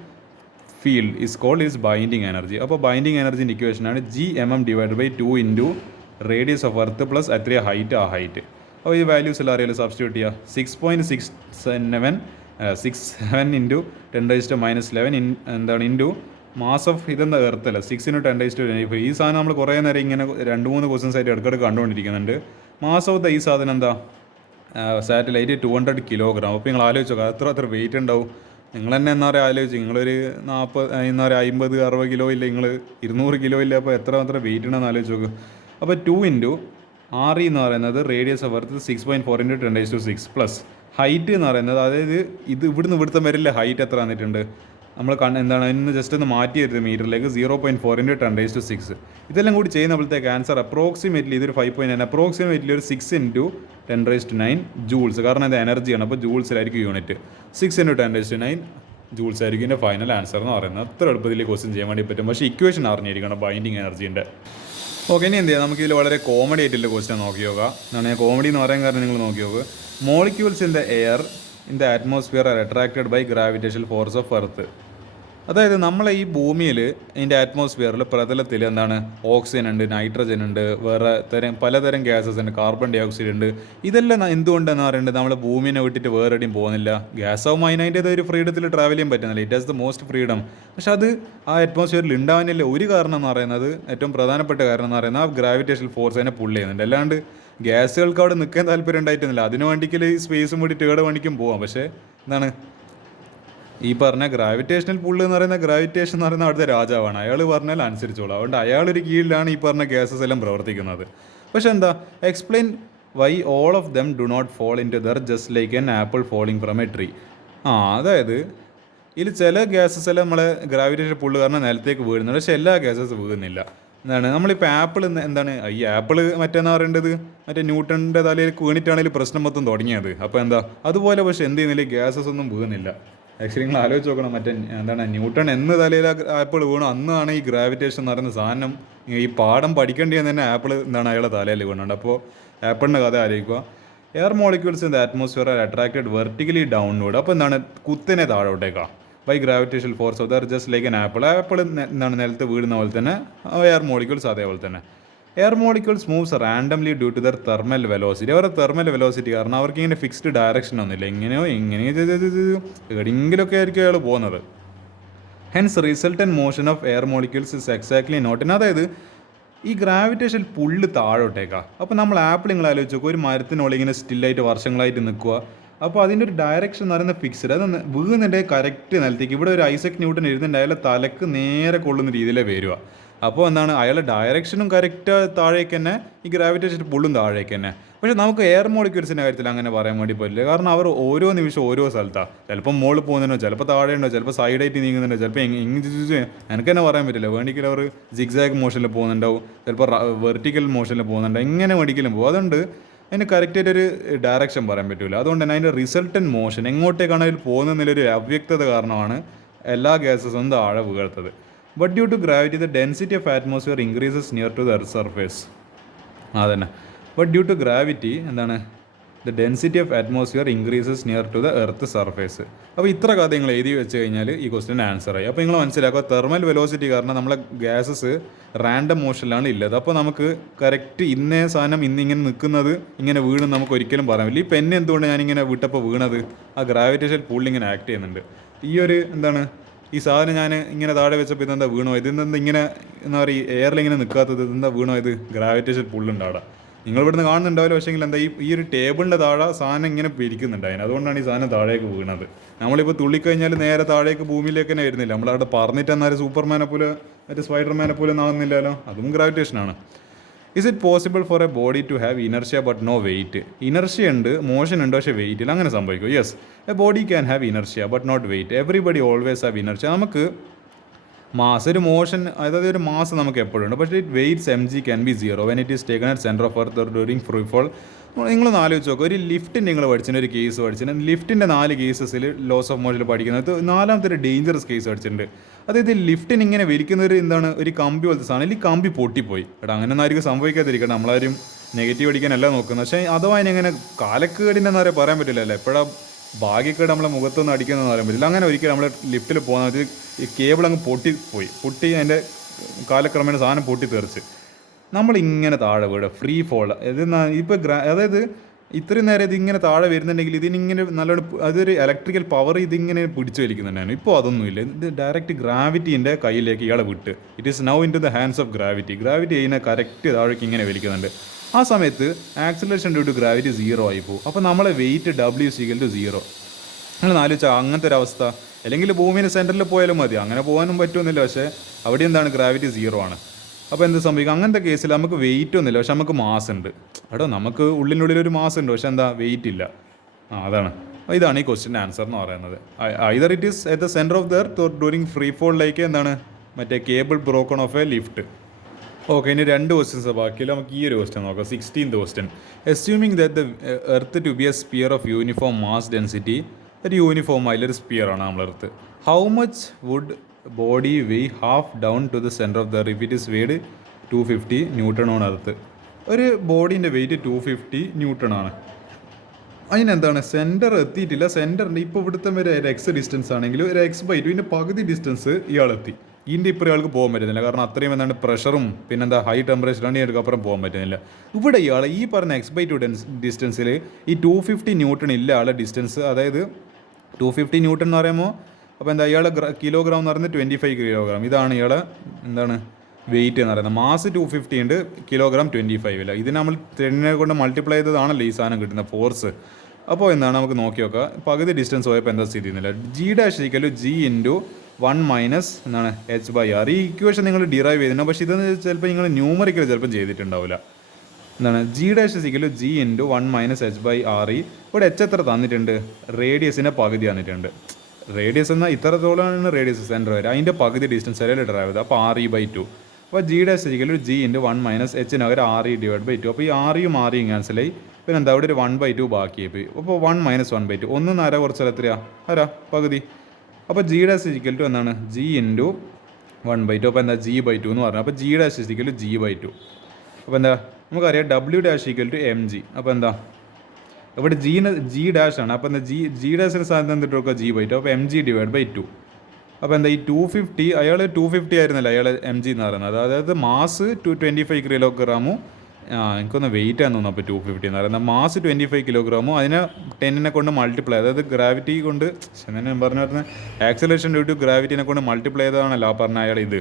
field is called is binding energy. അപ്പോൾ binding എനർജിൻ്റെ ഇക്വേഷനാണ് Gm/2 into radius of earth plus എത്രയാ ഹൈറ്റ്, ആ ഹൈറ്റ്. അപ്പോൾ ഈ വാല്യൂസ് എല്ലാം അറിയാലോ, സബ്സ്റ്റിറ്റ്യൂട്ട് ചെയ്യുക. 6.67 ഇൻറ്റു 10⁻11 എന്താണ് ഇൻറ്റു മാസ് ഓഫ് ഇതെന്താ എർത്ത് അല്ല 6 × 10⁻25. ഈ സാധനം നമ്മൾ കുറേ നേരം ഇങ്ങനെ 2-3 ക്വസ്റ്റൻസ് ആയിട്ട് ഇടയ്ക്കിടയ്ക്ക് കണ്ടുകൊണ്ടിരിക്കുന്നുണ്ട്. മാസ് ഓഫ് ദ ഈ സാധനം എന്താ സാറ്റലൈറ്റ് 200 കിലോഗ്രാം. അപ്പോൾ നിങ്ങൾ ആലോചിച്ച് നോക്കുക എത്ര വെയിറ്റ് ഉണ്ടാവും. നിങ്ങൾ തന്നെ എന്താ പറയുക ആലോചിച്ച്, നിങ്ങളൊരു 50-60 കിലോ ഇല്ല, നിങ്ങൾ 200 കിലോ ഇല്ല, അപ്പോൾ എത്ര വെയിറ്റ് ഉണ്ടെന്ന് ആലോചിച്ച് നോക്കുക. അപ്പോൾ 2 ഇൻറ്റു RE എന്ന് പറയുന്നത് radius of earth 6.4 into 10⁻6 plus height എന്ന് പറയുന്നത്, അതായത് ഇത് ഇവിടുത്തെ വരില്ല ഹൈറ്റ് എത്ര വന്നിട്ടുണ്ട് നമ്മൾ എന്താണ് ഇന്ന് ജസ്റ്റ് ഒന്ന് മാറ്റി വരുന്നത് മീറ്ററിലേക്ക് 0.4 ഇൻറ്റു 10⁻6. ഇതെല്ലാം കൂടി ചെയ്യുമ്പോഴത്തേക്ക് ആൻസർ അപ്രോക്സിമേറ്റ്ലി ഇതൊരു 5.9, അപ്രോക്സിമേറ്റ്ലി ഒരു 6 ഇൻറ്റു 10⁻9 ജൂൾസ്. കാരണം ഇത് എനർജിയാണ്, അപ്പോൾ ജൂൾസിലായിരിക്കും യൂണിറ്റ്. 6 ഇൻറ്റു 10⁻9 ജൂൾസ് ആയിരിക്കും ഇതിൻ്റെ ഫൈനൽ ആൻസർ എന്ന് പറയുന്നത്. അത്ര എളുപ്പത്തിൽ ക്വസ്റ്റ്യൻ ചെയ്യാൻ വേണ്ടി പറ്റും, പക്ഷേ ഇക്വേഷൻ അറിഞ്ഞിരിക്കണം ബൈൻഡിങ് എനർജീൻ്റെ. ഓക്കെ, ഇനി എന്ത് ചെയ്യാം, നമുക്കിതിൽ വളരെ കോമഡി ആയിട്ടുള്ള ക്വസ്റ്റ്യൻ നോക്കി നോക്കാം. എന്നാണ് ഞാൻ കോമഡി എന്ന് പറയാൻ കാരണം നിങ്ങൾ നോക്കി നോക്കുക. Molecules in the air in the atmosphere are attracted by gravitational force of earth. അതായത് നമ്മളെ ഈ ഭൂമിയിൽ ഇതിൻ്റെ അറ്റ്മോസ്ഫിയറിൽ പ്രതലത്തിൽ എന്താണ് ഓക്സിജൻ ഉണ്ട്, നൈട്രജൻ ഉണ്ട്, വേറെ പലതരം ഗ്യാസസ് ഉണ്ട്, കാർബൺ ഡൈ ഓക്സൈഡ് ഉണ്ട്. ഇതെല്ലാം എന്തുകൊണ്ടെന്ന് പറയുന്നത് നമ്മൾ ഭൂമിനെ വിട്ടിട്ട് വേറെ എവിടെയും പോകുന്നില്ല. ഗ്യാസ് ആവുമ്പോൾ അതിൻ്റെ ഒരു ഫ്രീഡത്തിൽ ട്രാവൽ ചെയ്യാൻ പറ്റുന്നില്ല. It has the most freedom. പക്ഷെ അത് ആ അറ്റ്മോസ്ഫിയറിൽ ഉണ്ടാവാനില്ല ഒരു കാരണം എന്ന് പറയുന്നത്, ഏറ്റവും പ്രധാനപ്പെട്ട കാരണം എന്ന് പറയുന്നത് ആ ഗ്രാവിറ്റേഷണൽ ഫോഴ്സ് അതിനെ പുള്ള് ചെയ്യുന്നുണ്ട്. അല്ലാണ്ട് ഗ്യാസുകൾക്ക് അവിടെ നിൽക്കാൻ താല്പര്യം ഉണ്ടായിട്ടൊന്നുമില്ല. അതിന് വേണ്ടിക്കൽ ഈ സ്പേസും കൂടി ഏടെ വേണ്ടിക്കും പോവാം. പക്ഷേ എന്താണ് ഈ പറഞ്ഞ ഗ്രാവിറ്റേഷണൽ പുള്ള് എന്ന് പറയുന്ന ഗ്രാവിറ്റേഷൻ എന്ന് പറയുന്ന അവിടുത്തെ രാജാവാണ്. അയാൾ പറഞ്ഞാൽ അനുസരിച്ചോളൂ. അതുകൊണ്ട് അയാളൊരു കീഴിലാണ് ഈ പറഞ്ഞ ഗ്യാസസ് എല്ലാം പ്രവർത്തിക്കുന്നത്. പക്ഷെ എന്താ explain why all of them do not fall into the just like an apple falling from a tree. അതായത് ഇതിൽ ചില ഗ്യാസസ് എല്ലാം നമ്മളെ ഗ്രാവിറ്റേഷൻ പുള്ള് കാരണം നിലത്തേക്ക് വീഴുന്നുണ്ട്, പക്ഷെ എല്ലാ ഗ്യാസസ് വീഴുന്നില്ല. എന്താണ് നമ്മളിപ്പോൾ ആപ്പിൾ എന്താണ് ഈ ആപ്പിൾ മറ്റേന്ന് പറയേണ്ടത് മറ്റേ ന്യൂട്ടൻ്റെ തലയിലേക്ക് വീണിട്ടാണെങ്കിൽ പ്രശ്നം മൊത്തം തുടങ്ങിയത്. അപ്പോൾ എന്താ അതുപോലെ പക്ഷെ എന്ത് ചെയ്യുന്നില്ല, ഗ്യാസസ് ഒന്നും വീഴുന്നില്ല. ആക്ച്വലി നിങ്ങൾ ആലോചിച്ച് നോക്കണം, മറ്റേ എന്താണ് ന്യൂട്ടൺ എന്ന് തലയിൽ ആപ്പിൾ വീണു അന്നാണ് ഈ ഗ്രാവിറ്റേഷൻ എന്ന് പറയുന്ന സാധനം ഈ പാഠം പഠിക്കേണ്ടിയെന്ന് തന്നെ ആപ്പിൾ എന്താണ് അയാളെ തലയിൽ വീണുണ്ട്. അപ്പോൾ ആപ്പിളിൻ്റെ കഥ ആലോചിക്കുക. Air molecules in the atmosphere are attracted vertically downward. അപ്പോൾ എന്താണ് കുത്തിനെ താഴോട്ടേക്കാണ് by gravitational force of their just like an apple. Apple എന്താണ് നിലത്ത് വീഴുന്ന പോലെ തന്നെ എയർ മോളിക്യൂൾസ് അതേപോലെ തന്നെ. Air molecules moves randomly due to their thermal velocity. അവരുടെ തെർമൽ വെലോസിറ്റി കാരണം അവർക്ക് ഇങ്ങനെ ഫിക്സ്ഡ് ഡയറക്ഷൻ ഒന്നുമില്ല, എങ്ങനെയോ എവിടെയെങ്കിലുമൊക്കെ ആയിരിക്കും അയാൾ പോകുന്നത്. Hence resultant motion of air molecules is exactly not in. അതായത് ഈ ഗ്രാവിറ്റേഷൻ പുള്ള് താഴോട്ടേക്കാണ്. അപ്പോൾ നമ്മൾ ആപ്പിൾ നിങ്ങൾ ആലോചിച്ച് നോക്കുക, ഒരു മരത്തിനുള്ളിൽ ഇങ്ങനെ സ്റ്റില്ലായിട്ട് വർഷങ്ങളായിട്ട് നിൽക്കുക. അപ്പോൾ അതിൻ്റെ ഒരു ഡയറക്ഷൻ എന്ന് പറയുന്നത് ഫിക്സ്ഡ്, അത് വീഴുന്നതിൻ്റെ കറക്റ്റ് നിലത്തേക്ക്. ഇവിടെ ഒരു ഐസക് ന്യൂട്ടൺ എഴുതുന്നുണ്ട്, അയാളെ തലക്ക് നേരെ കൊള്ളുന്ന രീതിയിലേ വരിക. അപ്പോൾ എന്താണ് അയാളുടെ ഡയറക്ഷനും കറക്റ്റ് താഴേക്ക് തന്നെ, ഈ ഗ്രാവിറ്റേഷൻ പുള്ളും താഴേക്ക് തന്നെ. പക്ഷേ നമുക്ക് എയർ മോളിക്യൂൾസിൻ്റെ കാര്യത്തിൽ അങ്ങനെ പറയാൻ വേണ്ടി പറ്റില്ല. കാരണം അവർ ഓരോ നിമിഷം ഓരോ സ്ഥലത്താണ്. ചിലപ്പോൾ മുകളിൽ പോകുന്നുണ്ടോ, ചിലപ്പോൾ താഴെയുണ്ടോ, ചിലപ്പോൾ സൈഡായിട്ട് നീങ്ങുന്നുണ്ടോ, ചിലപ്പോൾ എനിക്ക് തന്നെ പറയാൻ പറ്റില്ല. വേണ്ടിക്കൽ അവർ ജിഗ്സാഗ് മോഷനിൽ പോകുന്നുണ്ടാവും, ചിലപ്പോൾ വെർട്ടിക്കൽ മോഷനിൽ പോകുന്നുണ്ടോ, എങ്ങനെ വേണ്ടിക്കലും പോകും. അതുകൊണ്ട് അതിന് കറക്റ്റായിട്ടൊരു ഡയറക്ഷൻ പറയാൻ പറ്റില്ല. അതുകൊണ്ട് തന്നെ അതിൻ്റെ റിസൾട്ടൻ മോഷൻ എങ്ങോട്ടേക്കാണ് അതിൽ പോകുന്നതിലൊരു അവ്യക്തത കാരണമാണ് എല്ലാ ഗ്യാസസും താഴെ വീഴ്ത്തത്. But due to gravity the density of atmosphere increases near to the earth surface. അതന്നെ, ബട്ട് ഡ്യൂ ടു ഗ്രാവിറ്റി എന്താണ് the density of atmosphere increases near to the earth surface. അപ്പോൾ ഇത്ര കഥ നിങ്ങൾ എഴുതി വെച്ച് കഴിഞ്ഞാൽ ഈ ക്വസ്റ്റിന് ആൻസറായി. അപ്പോൾ നിങ്ങൾ മനസ്സിലാക്കുക തെർമൽ വെലോസിറ്റി കാരണം നമ്മളെ ഗ്യാസസ് റാൻഡം മോഷനിലാണ് ഉള്ളത്. അപ്പോൾ നമുക്ക് കറക്റ്റ് ഇന്നേ സാധനം ഇന്നിങ്ങനെ നിൽക്കുന്നത് ഇങ്ങനെ വീണ് നമുക്ക് ഒരിക്കലും പറയാൻ പറ്റില്ല. ഈ പെന്ന് എന്തുകൊണ്ട് ഞാനിങ്ങനെ വിട്ടപ്പോൾ വീണത്, ആ ഗ്രാവിറ്റേഷൻ പുള്ളി ഇങ്ങനെ ആക്ട് ചെയ്യുന്നുണ്ട്. ഈ ഒരു എന്താണ് ഈ സാധനം ഞാൻ ഇങ്ങനെ താഴെ വെച്ചപ്പോൾ ഇതെന്താ വീണോ, ഇതെന്താ ഇങ്ങനെ എന്താ പറയുക എയറിൽ ഇങ്ങനെ നിൽക്കാത്തത്, ഇതെന്താ വീണോ, ഇത് ഗ്രാവിറ്റേഷൻ പുള്ളുണ്ട് അവിടെ. നിങ്ങൾ ഇവിടുന്ന് കാണുന്നുണ്ടാവില്ല, പക്ഷേ എന്താ ഈ ഒരു ടേബിളിൻ്റെ താഴെ സാധനം ഇങ്ങനെ പിരിക്കുന്നുണ്ട് അതിന്. അതുകൊണ്ടാണ് ഈ സാധനം താഴേക്ക് വീണത്. നമ്മളിപ്പോൾ തുള്ളിക്കഴിഞ്ഞാൽ നേരെ താഴേക്ക് ഭൂമിയിലേക്ക് തന്നെ വരുന്നില്ല. നമ്മളവിടെ പറഞ്ഞിട്ട് എന്നാലും സൂപ്പർമാനെ പോലെ മറ്റേ സ്പൈഡർമാനെ പോലെ ആകുന്നില്ലല്ലോ, അതും ഗ്രാവിറ്റേഷനാണ്. Is it possible for a body to have inertia but no weight? Inertia ഉണ്ട്, മോഷൻ ഉണ്ട്, പക്ഷേ വെയിറ്റ് ഇല്ല. അങ്ങനെ സംഭവിക്കും. Yes, a body can have inertia but not weight. Everybody always have inertia. നമുക്ക് മാസ് ഒരു മോഷൻ, അതായത് ഒരു മാസ് നമുക്ക് എപ്പോഴും ഉണ്ട്, പക്ഷേ it weights mg can be 0 when it is taken at centre of earth during free fall. നിങ്ങളൊന്ന് ആലോചിച്ച് നോക്കുക, ഒരു ലിഫ്റ്റിൻ്റെ നിങ്ങൾ പഠിച്ചിട്ടുണ്ട്, ഒരു കേസ് പഠിച്ചിട്ടുണ്ട്. ലിഫ്റ്റിൻ്റെ 4 കേസസിൽ ലോസ് ഓഫ് മോഷനിൽ പഠിക്കുന്നത് നാലാമത്തെ ഒരു ഡേഞ്ചറസ് കേസ് പഠിച്ചിട്ടുണ്ട്. അതായത് ലിഫ്റ്റിന് ഇങ്ങനെ വലിക്കുന്ന ഒരു എന്താണ് ഒരു കമ്പി പോലത്തെ സാധനം, ഈ കമ്പി പൊട്ടിപ്പോയി. എടാ അങ്ങനെയൊന്നും ആയിരിക്കും സംഭവിക്കാതിരിക്കണം, നമ്മളാരും നെഗറ്റീവ് അടിക്കാനല്ല നോക്കുന്നത്. പക്ഷേ അഥവാ അതിനെങ്ങനെ കാലക്കേടിൻ്റെ എന്ന് പറയാൻ പറ്റില്ലല്ലോ, എപ്പോഴാണ് ഭാഗ്യക്കേട് നമ്മളെ മുഖത്തൊന്നും അടിക്കുന്നതെന്ന് പറയാൻ പറ്റില്ല. അങ്ങനെ ഒരിക്കലും നമ്മൾ ലിഫ്റ്റിൽ പോകുന്നത് ഈ കേബിൾ അങ്ങ് പൊട്ടി അതിൻ്റെ കാലക്രമേണ സാധനം പൊട്ടി തെറിച്ച് നമ്മളിങ്ങനെ താഴെ വീടുക, ഫ്രീ ഫോൾ. ഇപ്പോൾ അതായത് ഇത്രയും നേരം ഇതിങ്ങനെ താഴെ വരുന്നുണ്ടെങ്കിൽ ഇതിനിങ്ങനെ നല്ലോണം അതൊരു ഇലക്ട്രിക്കൽ പവർ ഇതിങ്ങനെ പിടിച്ചു വലിക്കുന്നുണ്ടായിരുന്നു. ഇപ്പോൾ അതൊന്നുമില്ല, ഇത് ഡയറക്റ്റ് ഗ്രാവിറ്റീൻ്റെ കയ്യിലേക്ക് ഇയാളെ വിട്ട്. It is now into the hands of gravity. Gravity അതിനെ കറക്റ്റ് താഴേക്ക് ഇങ്ങനെ വലിക്കുന്നുണ്ട്. ആ സമയത്ത് ആക്സിലറേഷൻ ഡ്യൂ ടു ഗ്രാവിറ്റി 0 ആയി പോകും. അപ്പോൾ നമ്മളെ വെയിറ്റ് W=0. നിങ്ങൾ ആലോചിച്ചാൽ അങ്ങനത്തെ ഒരു അവസ്ഥ. അല്ലെങ്കിൽ ഭൂമിയുടെ സെൻറ്ററിൽ പോയാലും മതി, അങ്ങനെ പോകാനും പറ്റുമെന്നില്ല. പക്ഷേ അവിടെ എന്താണ് ഗ്രാവിറ്റി 0 ആണ്. അപ്പോൾ എന്ത് സംഭവിക്കും അങ്ങനത്തെ കേസിൽ? നമുക്ക് വെയിറ്റ് ഒന്നുമില്ല, പക്ഷെ നമുക്ക് മാസ് ഉണ്ട്. എടോ നമുക്ക് ഉള്ളിനുള്ളിലൊരു മാസ് ഉണ്ട്, പക്ഷെ എന്താ വെയിറ്റ് ഇല്ല. അതാണ്. ഇതാണ് ഈ ക്വസ്റ്റ്യൻ്റെ ആൻസർ എന്ന് പറയുന്നത്. Either it is at the centre of the earth or during free fall like എന്താണ് മറ്റേ cable broken of a lift. Okay, ഇനി 2 ക്വസ്റ്റ്യൻസ് ബാക്കിയില്ല. നമുക്ക് ഈ ഒരു ക്വസ്റ്റ്യൻ നോക്കാം. 16th question. Assuming that the earth to be a sphere of uniform mass density, ഒരു uniform ആയില്ലൊരു സ്പിയർ ആണ് നമ്മൾ earth. How much would body weigh half down to the centre of the earth if it is weighed 250 newton on earth? ഒരു ബോഡീൻ്റെ wait 250 newton ആണ്. അതിനെന്താണ് centre എത്തിയിട്ടില്ല. സെൻറ്ററിൻ്റെ ഇപ്പോൾ ഇവിടുത്തെ ഒരു എക്സ് ഡിസ്റ്റൻസ് ആണെങ്കിൽ ഒരു x/2 ഇതിൻ്റെ പകുതി ഡിസ്റ്റൻസ് ഇയാളെത്തി. ഇതിൻ്റെ ഇപ്പോൾ ഇയാൾക്ക് പോകാൻ പറ്റുന്നില്ല, കാരണം അത്രയും എന്താണ് പ്രഷറും പിന്നെന്താ ഹൈ ടെമ്പറേച്ചറാണ് ഇയാൾക്ക് അപ്പുറം പോകാൻ പറ്റുന്നില്ല. ഇവിടെ ഇയാൾ ഈ പറഞ്ഞ x/2 ഡിസ്റ്റൻസിൽ ഈ 250 ന്യൂട്ടൺ ഇല്ല ആളെ ഡിസ്റ്റൻസ്. അതായത് 250 ന്യൂട്ടൺ എന്ന് പറയുമ്പോൾ അപ്പോൾ എന്താ ഇയാളെ കിലോഗ്രാം എന്ന് പറയുന്നത് 25 കിലോഗ്രാം. ഇതാണ് ഇയാളെ എന്താണ് വെയിറ്റ് എന്ന് പറയുന്നത്. മാസ് 250 ഉണ്ട്, കിലോഗ്രാം 25 ഇല്ല. ഇത് നമ്മൾ 10 കൊണ്ട് മൾട്ടിപ്ലൈ ചെയ്തതാണല്ലോ ഈ സാധനം കിട്ടുന്ന ഫോഴ്സ്. അപ്പോൾ എന്താണ് നമുക്ക് നോക്കി നോക്കാം. പകുതി ഡിസ്റ്റൻസ് പോയപ്പോൾ എന്താ സ്ഥിതി എന്നില്ല. G'=G(1 - എന്താണ് h/r). ഈ ഇക്വേഷൻ നിങ്ങൾ ഡിറൈവ് ചെയ്തിട്ടുണ്ടോ, പക്ഷേ ഇതെന്ന് ചിലപ്പോൾ നിങ്ങൾ ന്യൂമറിക്കൽ ചിലപ്പോൾ ചെയ്തിട്ടുണ്ടാവില്ല. എന്താണ് G'=G(1 - h/r). ഇവിടെ h എത്ര തന്നിട്ടുണ്ട്? റേഡിയസിൻ്റെ പകുതി തന്നിട്ടുണ്ട്. റേഡിയസ് എന്നാൽ ഇത്രത്തോളമാണ് റേഡിയസ് സെൻറ്റർ വരെ, അതിൻ്റെ പകുതി ഡിസ്റ്റൻസ് വരെ ഡ്രൈവ് ചെയ്തത്. അപ്പോൾ Re/2. അപ്പോൾ G'=G(1 - h) Re/2. അപ്പോൾ ഈ Rയും Rയും ക്യാൻസലായി. പിന്നെ എന്താ അവിടെ ഒരു 1/2 ബാക്കിയായി പോയി. അപ്പോൾ 1 - 1/2 1 അര കുറച്ചാൽ എത്രയാ? പകുതി. അപ്പോൾ G' എന്താണ് G(1/2). അപ്പോൾ എന്താ G/2 എന്ന് പറഞ്ഞു. അപ്പോൾ G'=G/2. അപ്പോൾ എന്താ നമുക്കറിയാം W'=mg. അപ്പോൾ എന്താ ഇവിടെ G' ആണ്. അപ്പോൾ എന്താ G'-ന്റെ സ്ഥാനത്ത് എന്തിട്ട് കൊടുക്കുക? G/2. അപ്പോൾ mg/2. അപ്പോൾ എന്താ ഈ 250 അയാൾ 250 ആയിരുന്നല്ലോ അയാൾ mg എന്ന് പറയുന്നത്. അതായത് മാസ് 25 കിലോഗ്രാമും എനിക്കൊന്ന് വെയിറ്റ് ആണെന്ന് തോന്നുന്നു. അപ്പോൾ 250 എന്ന് പറയുന്നത് മാസ് 25 കിലോഗ്രാമും അതിനെ 10നെ കൊണ്ട് മൾട്ടിപ്ലൈ, അതായത് ഗ്രാവിറ്റി കൊണ്ട് ഞാൻ പറഞ്ഞ ആക്സിലറേഷൻ ഡ്യൂ ടു ഗ്രാവിറ്റിനെ കൊണ്ട് മൾട്ടിപ്ലൈ ചെയ്തതാണല്ലോ ആ പറഞ്ഞ അയാൾ ഇത്.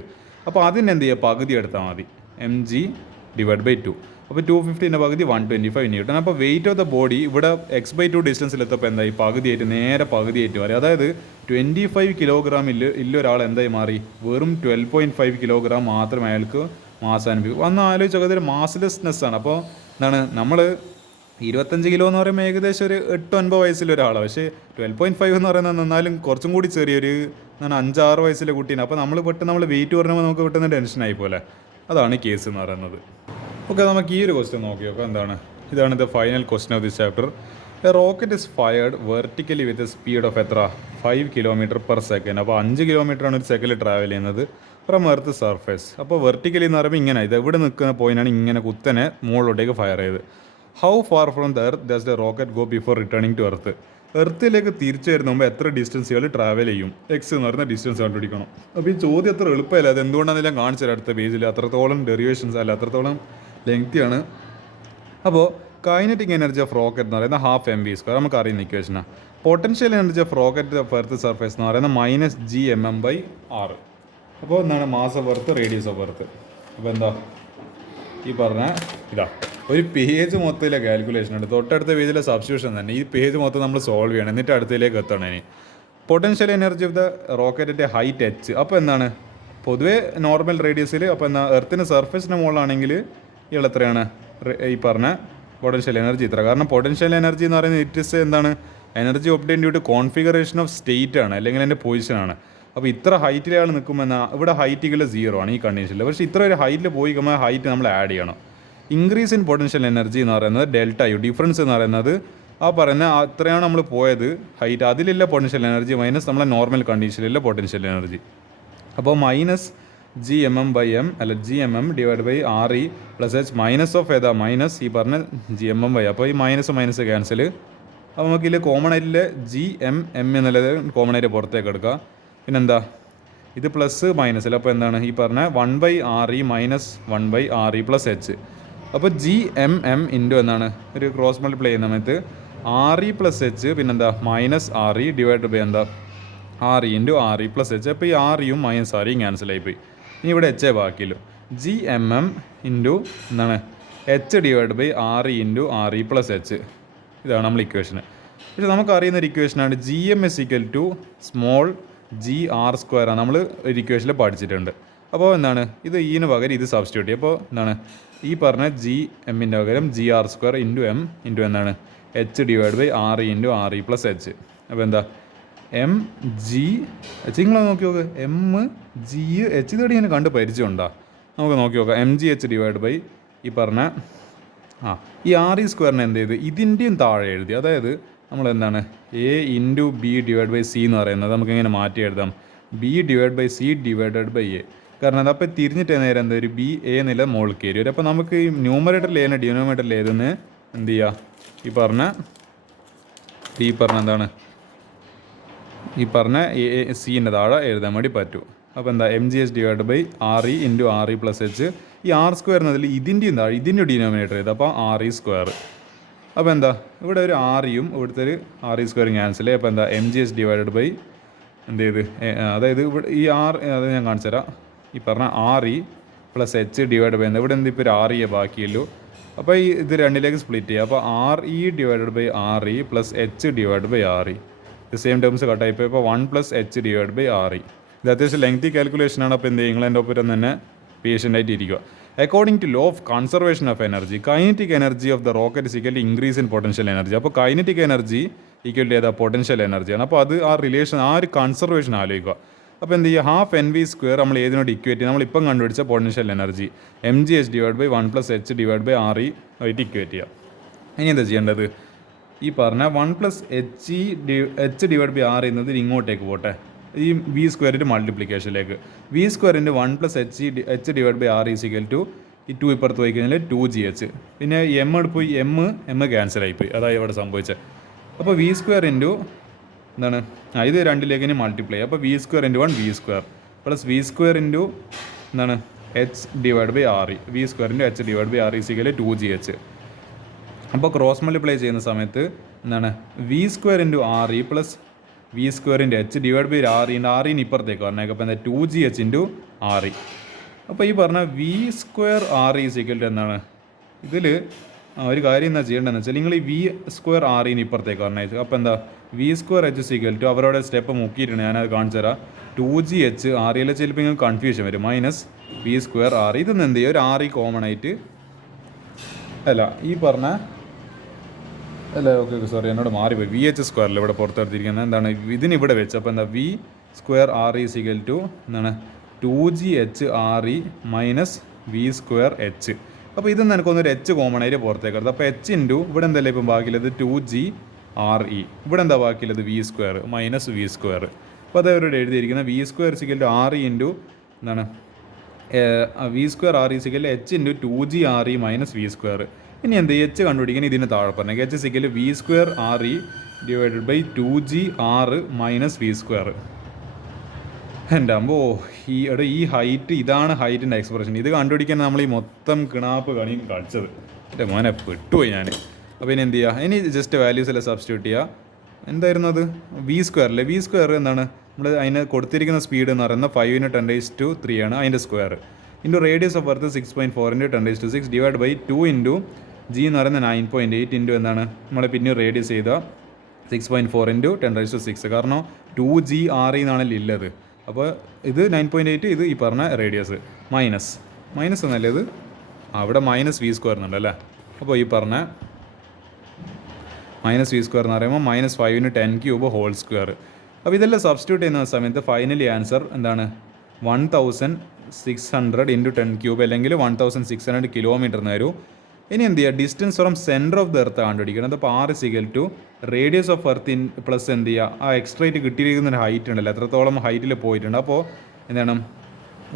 അപ്പോൾ അതിന് എന്ത് ചെയ്യുക? പകുതി എടുത്താൽ മതി, mg/2. അപ്പോൾ 250ൻ്റെ പകുതി 125 ന്യൂട്ടൺ. അപ്പോൾ വെയിറ്റ് ഓഫ് ദ ബോഡി ഇവിടെ x/2 ഡിസ്റ്റൻസിലെത്തപ്പോൾ എന്തായി? പകുതിയായിട്ട് നേരെ പകുതിയായിട്ട് മാറി. അതായത് 25 കിലോഗ്രാം ഒരാൾ എന്തായി മാറി? വെറും 12.5 കിലോഗ്രാം മാത്രമേ അയാൾക്ക് മാസ് അനുഭവിക്കും. അന്ന് ആലോചിച്ച് നോക്കുക, അതൊരു മാസ്ലെസ്നെസ് ആണ്. അപ്പോൾ എന്താണ് നമ്മൾ 25 കിലോ എന്ന് പറയുമ്പോൾ ഏകദേശം ഒരു 8-9 വയസ്സിലൊരാളാണ്. പക്ഷേ 12.5 എന്ന് പറയുന്നത് എന്നാലും കുറച്ചും കൂടി ചെറിയൊരു 5-6 വയസ്സിലെ കുട്ടീനെ. അപ്പോൾ നമ്മൾ വെയിറ്റ് പറഞ്ഞപ്പോൾ നമുക്ക് പെട്ടെന്ന് ടെൻഷനായി പോലെ. അതാണ് കേസ് എന്ന് പറയുന്നത്. ഓക്കെ, നമുക്ക് ഈ ഒരു ക്വസ്റ്റ്യൻ നോക്കി നോക്കാം. എന്താണ് ഇതാണ് the final question of this chapter. A rocket is fired vertically with a speed of എത്ര? 5 km/s. അപ്പോൾ 5 കിലോമീറ്ററാണ് ഒരു സെക്കൻഡിൽ ട്രാവൽ ചെയ്യുന്നത് ഫ്രം എർത്ത് സർഫേസ്. അപ്പോൾ വെർട്ടിക്കലി എന്ന് പറയുമ്പോൾ ഇങ്ങനെ ഇത് ഇവിടെ നിൽക്കുന്ന പോയിൻ്റാണ് ഇങ്ങനെ കുത്തനെ മുകളിലോട്ടേക്ക് ഫയർ ചെയ്ത്. How far from the earth does the rocket go before returning to earth? എർത്തിലേക്ക് തിരിച്ചു വരുന്ന മുമ്പ് എത്ര ഡിസ്റ്റൻസുകൾ ട്രാവൽ ചെയ്യും? എക്സ് എന്ന് പറയുന്ന ഡിസ്റ്റൻസ് കണ്ടുപിടിക്കണം. അപ്പോൾ ഈ ചോദ്യം അത്ര എളുപ്പമല്ല. അത് എന്തുകൊണ്ടാണെന്ന് ഞാൻ കാണിച്ചു തരാം അടുത്ത പേജിൽ. അത്രത്തോളം ഡെറിവേഷൻസ് അല്ല, അത്രത്തോളം ലെങ്തിയാണ്. അപ്പോൾ കൈനറ്റിക് എനർജി ഓഫ് റോക്കറ്റ് എന്ന് പറയുന്നത് ½ mv². നമുക്ക് അറിയുന്ന ഇക്വേഷനാണ്. Potential energy of rocket of earth surface എന്ന് പറയുന്നത് -gmm/r. അപ്പോൾ എന്താണ് mass of earth, radius of earth. അപ്പോൾ എന്താ ഈ പറഞ്ഞ ഇതാ ഒരു പേജ് മൊത്തത്തിലെ കാൽക്കുലേഷൻ ഉണ്ട്. തൊട്ടടുത്ത പേജിലെ സബ്സ്റ്റിറ്റ്യൂഷൻ തന്നെ. ഈ പേജ് മൊത്തം നമ്മൾ സോൾവ് ചെയ്യണം, എന്നിട്ട് അടുത്തതിലേക്ക് എത്തണം. ഇനി പൊട്ടൻഷ്യൽ എനർജി ഓഫ് ദ റോക്കറ്റിൻ്റെ ഹൈറ്റ് h. അപ്പോൾ എന്താണ് പൊതുവേ നോർമൽ റേഡിയസിൽ. അപ്പോൾ എന്താ എർത്തിന് സർഫേസിൻ്റെ മുകളിലാണെങ്കിൽ ഇയാൾ എത്രയാണ്? ഈ പറഞ്ഞ പൊട്ടൻഷ്യൽ എനർജി ഇത്ര. കാരണം പൊട്ടൻഷ്യൽ എനർജി എന്ന് പറയുന്നത് ഇറ്റ് ഇസ് എന്താണ് energy obtain due to configuration of state ആണ്, അല്ലെങ്കിൽ അതിൻ്റെ പൊസിഷനാണ്. അപ്പോൾ ഇത്ര ഹൈറ്റിൽ അയാൾ നിൽക്കുമ്പോൾ ഇവിടെ ഹൈറ്റുകൾ 0 ആണ് ഈ കണ്ടീഷനിൽ. പക്ഷേ ഇത്ര ഒരു ഹൈറ്റിൽ പോയി കഴിയുമ്പോൾ ഹൈറ്റ് നമ്മൾ ആഡ് ചെയ്യണം. ഇൻക്രീസ് ഇൻ പൊട്ടൻഷ്യൽ എനർജി എന്ന് പറയുന്നത് ഡെൽറ്റ യു, ഡിഫറൻസ് എന്ന് പറയുന്നത് ആ പറയുന്ന അത്രയാണ് നമ്മൾ പോയത് ഹൈറ്റ്, അതിലുള്ള പൊട്ടൻഷ്യൽ എനർജി മൈനസ് നമ്മളെ നോർമൽ കണ്ടീഷനിലുള്ള പൊട്ടൻഷ്യൽ എനർജി. അപ്പോൾ minus G M M by M അല്ല G M M divide by R E plus H minus of ഏതാ മൈനസ് ഈ പറഞ്ഞ ജി എം എം ബൈ. അപ്പോൾ ഈ മൈനസ് ക്യാൻസൽ. അപ്പോൾ നമുക്ക് ഇതിൽ കോമൺ ആയിട്ടുള്ള ജി എം എം എന്നുള്ളത് കോമൺ ആയിട്ട് പുറത്തേക്ക് എടുക്കുക. പിന്നെന്താ ഇത് പ്ലസ് മൈനസ് അല്ല, അപ്പോൾ എന്താണ് ഈ പറഞ്ഞ 1/RE minus 1/RE plus H. അപ്പോൾ ജി എം എം ഇൻറ്റു എന്താണ് ഒരു ക്രോസ് മൾട്ടിപ്ലൈ ചെയ്യുന്ന സമയത്ത് RE പ്ലസ് എച്ച് പിന്നെന്താ മൈനസ് RE ഡിവൈഡ് ബൈ എന്താ RE into RE plus H. അപ്പോൾ ഈ REയും മൈനസ് REയും ക്യാൻസലായിപ്പോയി. ഇനി ഇവിടെ എച്ചേ ബാക്കിയല്ലോ. ജി എം എം ഇൻറ്റു എന്താണ് H divide by RE into RE plus H. ഇതാണ് നമ്മൾ ഇക്വേഷൻ. പക്ഷേ നമുക്കറിയുന്ന ഒരു ഇക്വേഷനാണ് G M S equal to small G R square ആണ് നമ്മൾ ഒരു ഇക്വേഷനിൽ പഠിച്ചിട്ടുണ്ട്. അപ്പോൾ എന്താണ് ഇത് ഈന് പകരം ഇത് സബ്സ്റ്റിറ്റ്യൂട്ട് ചെയ്യും. അപ്പോൾ എന്താണ് ഈ പറഞ്ഞ ജി എമ്മിൻ്റെ പകരം G R square into M into എന്താണ് H divide by RE into RE plus H. അപ്പോൾ എന്താ എം ജി എച്ച് നിങ്ങൾ നോക്കി നോക്ക്, എം ജി എച്ച് ഇതോടെ ഇങ്ങനെ കണ്ട് പരിചയമുണ്ടോ? നമുക്ക് നോക്കി നോക്കാം. M g h divide by ഈ പറഞ്ഞ ഈ RE സ്ക്വയറിനെ എന്ത് ചെയ്ത് ഇതിൻ്റെയും താഴെ എഴുതി. അതായത് നമ്മൾ എന്താണ് a into b divide by c എന്ന് പറയുന്നത് നമുക്കിങ്ങനെ മാറ്റി എഴുതാം b divide by c divided by a. കാരണം അതപ്പോൾ തിരിഞ്ഞിട്ട് നേരം എന്താ ഒരു ബി എ നില മുകളിൽ കയറി വരും. അപ്പോൾ നമുക്ക് ഈ ന്യൂമറേറ്ററിൽ ഏതിനെ ഡിനോമിനേറ്ററിൽ ഏതെന്ന് എന്ത് ചെയ്യുക ഈ പറഞ്ഞ എന്താണ് ഈ പറഞ്ഞ എ സീൻ്റെ താഴെ എഴുതാൻ വേണ്ടി പറ്റും. അപ്പോൾ എന്താ m g h divide by RE into RE plus h. ഈ ആർ സ്ക്വയർ എന്നതിൽ ഇതിൻ്റെയും താഴെ ഇതിൻ്റെ ഡിനോമിനേറ്റർ ചെയ്ത് അപ്പോൾ RE സ്ക്വയർ. അപ്പോൾ എന്താ ഇവിടെ ഒരു REയും ഇവിടുത്തെ ഒരു RE സ്ക്വയറും ക്യാൻസൽ. അപ്പോൾ എന്താ m g h divide by എന്ത് ചെയ്ത് അതായത് ഇവിടെ ഈ അത് ഞാൻ കാണിച്ചു തരാം. ഈ പറഞ്ഞ RE plus H divide by എന്താ ഇവിടെ എന്ത് ഇപ്പോൾ ഒരു RE ബാക്കിയല്ലോ. അപ്പോൾ ഈ ഇത് രണ്ടിലേക്ക് സ്പ്ലിറ്റ് ചെയ്യുക. അപ്പോൾ RE divide by RE plus H divide by RE ഇത് സെയിം ടേംസ് കട്ടായിപ്പോൾ ഇപ്പോൾ 1 plus H divide by RE. ഇത് അത്യാവശ്യം ലെങ്തി കാൽക്കുലേഷനാണ്. അപ്പോൾ എന്ത് ചെയ്യുക നിങ്ങളതിൻ്റെ ഒപ്പം തന്നെ പേഷ്യൻ്റായിട്ട് ഇരിക്കുക. According to law of conservation of energy kinetic energy of the rocket is equal to increase in potential energy. അപ്പോൾ കൈനറ്റിക് എനർജി ഈക്വൽ ടു ഏതാ പൊട്ടൻഷ്യൽ എനർജിയാണ്. അപ്പോൾ അത് ആ റിലേഷൻ ആ ഒരു കൺസർവേഷൻ ആലോചിക്കുക. അപ്പോൾ എന്ത് ചെയ്യുക ഹാഫ് എൻ വി സ്ക്വയർ നമ്മൾ ഏതിനോട് ഇക്വേറ്റ് ചെയ്യും നമ്മളിപ്പം കണ്ടുപിടിച്ച potential energy m g h divide by 1 plus H divide by RE ആയിട്ട് ഇക്വേറ്റ് ചെയ്യുക. ഇനി എന്താ ചെയ്യേണ്ടത് ഈ പറഞ്ഞ 1 plus H divide by RE എന്നത് ഇങ്ങോട്ടേക്ക് പോട്ടെ ഈ വി സ്ക്വയറിൻ്റെ മൾട്ടിപ്ലിക്കേഷനിലേക്ക്. വി സ്ക്വയറിൻ്റെ 1 plus H divide by RE equal to ഈ 2 ഇപ്പുറത്ത് പോയി കഴിഞ്ഞാൽ 2GH. പിന്നെ എം എടുപ്പോയി എം ക്യാൻസലായിപ്പോയി. അതായത് ഇവിടെ സംഭവിച്ചത്. അപ്പോൾ വി സ്ക്വയർ ഇൻറ്റു എന്താണ് ഇത് രണ്ടിലേക്ക് ഇനി മൾട്ടിപ്ലൈ. അപ്പോൾ V square into 1 V square plus V square into എന്താണ് H divide by RE V square into H divide by RE equal 2GH. അപ്പോൾ ക്രോസ് മൾട്ടിപ്ലൈ ചെയ്യുന്ന സമയത്ത് എന്താണ് V square into RE plus V square into H divide by RE ഇപ്പുറത്തേക്ക് പറഞ്ഞേക്ക്. അപ്പോൾ എന്താ 2GH into RE. അപ്പോൾ ഈ പറഞ്ഞ v square RE equal to എന്താണ് ഇതിൽ ഒരു കാര്യം എന്താ ചെയ്യേണ്ടതെന്ന് വെച്ചാൽ നിങ്ങൾ ഈ വി സ്ക്വയർ RE ഇപ്പുറത്തേക്ക് പറഞ്ഞേച്ചു. അപ്പോൾ എന്താ V square H equal to അവരോടെ സ്റ്റെപ്പ് മുക്കിയിട്ടുണ്ട് ഞാനത് കാണിച്ചു തരാം. 2GH RE ചിലപ്പോൾ നിങ്ങൾക്ക് കൺഫ്യൂഷൻ വരും മൈനസ് വി സ്ക്വയർ RE. ഇതൊന്നും എന്ത് ചെയ്യുക ഒരു RE കോമൺ ആയിട്ട് അല്ല ഈ പറഞ്ഞ അല്ല ഓക്കെ സോറി എന്നോട് മാറിപ്പോയി. VH സ്ക്വയറിൽ ഇവിടെ പുറത്തെടുത്തിരിക്കുന്നത് എന്താണ് ഇതിന് ഇവിടെ വെച്ച്. അപ്പോൾ എന്താ V square RE equal to എന്താണ് 2GH RE minus V square H. അപ്പോൾ ഇതൊന്നും എനിക്കൊന്നൊരു എച്ച് കോമൺ ആയിട്ട് പുറത്തേക്ക്. അപ്പോൾ എച്ച് ഇൻറ്റു ഇവിടെ എന്തല്ലേ ഇപ്പം ബാക്കിയുള്ളത് 2GRE. ഇവിടെ എന്താ ബാക്കിയുള്ളത് V square minus V square. അപ്പോൾ അത് അവരോട് എഴുതിയിരിക്കുന്നത് V square equal to RE into എന്താണ് V square RE equal H into 2GRE minus V square. ഇനി എന്ത് എച്ച് കണ്ടുപിടിക്കാൻ ഇതിന് താഴെ പറഞ്ഞേക്ക് H equal V square RE divided by 2GR minus V square. എൻ്റെ അമ്പോ ഈ ഹൈറ്റ് ഇതാണ് ഹൈറ്റിൻ്റെ എക്സ്പ്രഷൻ. ഇത് കണ്ടുപിടിക്കാൻ നമ്മൾ ഈ മൊത്തം കിണാപ്പ് കണി കളിച്ചത്. എൻ്റെ മോനെ പെട്ടുപോയി ഞാൻ. അപ്പോൾ ഇനി എന്ത് ചെയ്യുക ഇനി ജസ്റ്റ് വാല്യൂസ് എല്ലാം സബ്സ്റ്റിറ്റ്യൂട്ട് ചെയ്യുക. എന്തായിരുന്നു അത് വി സ്ക്വയറിലെ വി സ്ക്വയർ എന്താണ് നമ്മൾ അതിന് കൊടുത്തിരിക്കുന്ന സ്പീഡ് എന്ന് പറയുന്നത് 5 × 10⁻³ ആണ് അതിൻ്റെ square into radius of earth 6.4 × 10⁻6 divide by 2 into G എന്ന് പറയുന്നത് 9.8 ഇൻറ്റു എന്താണ് നമ്മൾ പിന്നെ റേഡിയസ് ചെയ്ത 6.4 × 10⁻6 കാരണം 2GRE എന്നാണല്ലോ ഉള്ളത്. അപ്പോൾ ഇത് 9.8 ഇത് ഈ പറഞ്ഞ റേഡിയസ് മൈനസ് എന്നല്ലേ ഇത് അവിടെ മൈനസ് വി സ്ക്വയർ എന്നുണ്ടല്ലേ. അപ്പോൾ ഈ പറഞ്ഞ മൈനസ് വി സ്ക്വയർ എന്ന് പറയുമ്പോൾ -5 × 10³ ഹോൾ സ്ക്വയർ. അപ്പോൾ ഇതെല്ലാം സബ്സ്റ്റിറ്റ്യൂട്ട് ചെയ്യുന്ന സമയത്ത് ഫൈനലി ആൻസർ എന്താണ് 1600 × 10³ അല്ലെങ്കിൽ 1600 കിലോമീറ്റർ എന്ന് വരും. ഇനി എന്ത് ചെയ്യുക, distance from centre of the earth കണ്ടുപിടിക്കണം. അപ്പോൾ R is equal to radius of earth in plus എന്ത് ചെയ്യുക, ആ എക്സ്ട്രേറ്റ് കിട്ടിയിരിക്കുന്ന ഒരു ഹൈറ്റ് ഉണ്ടല്ലോ, എത്രത്തോളം ഹൈറ്റിൽ പോയിട്ടുണ്ട്. അപ്പോൾ എന്താണ്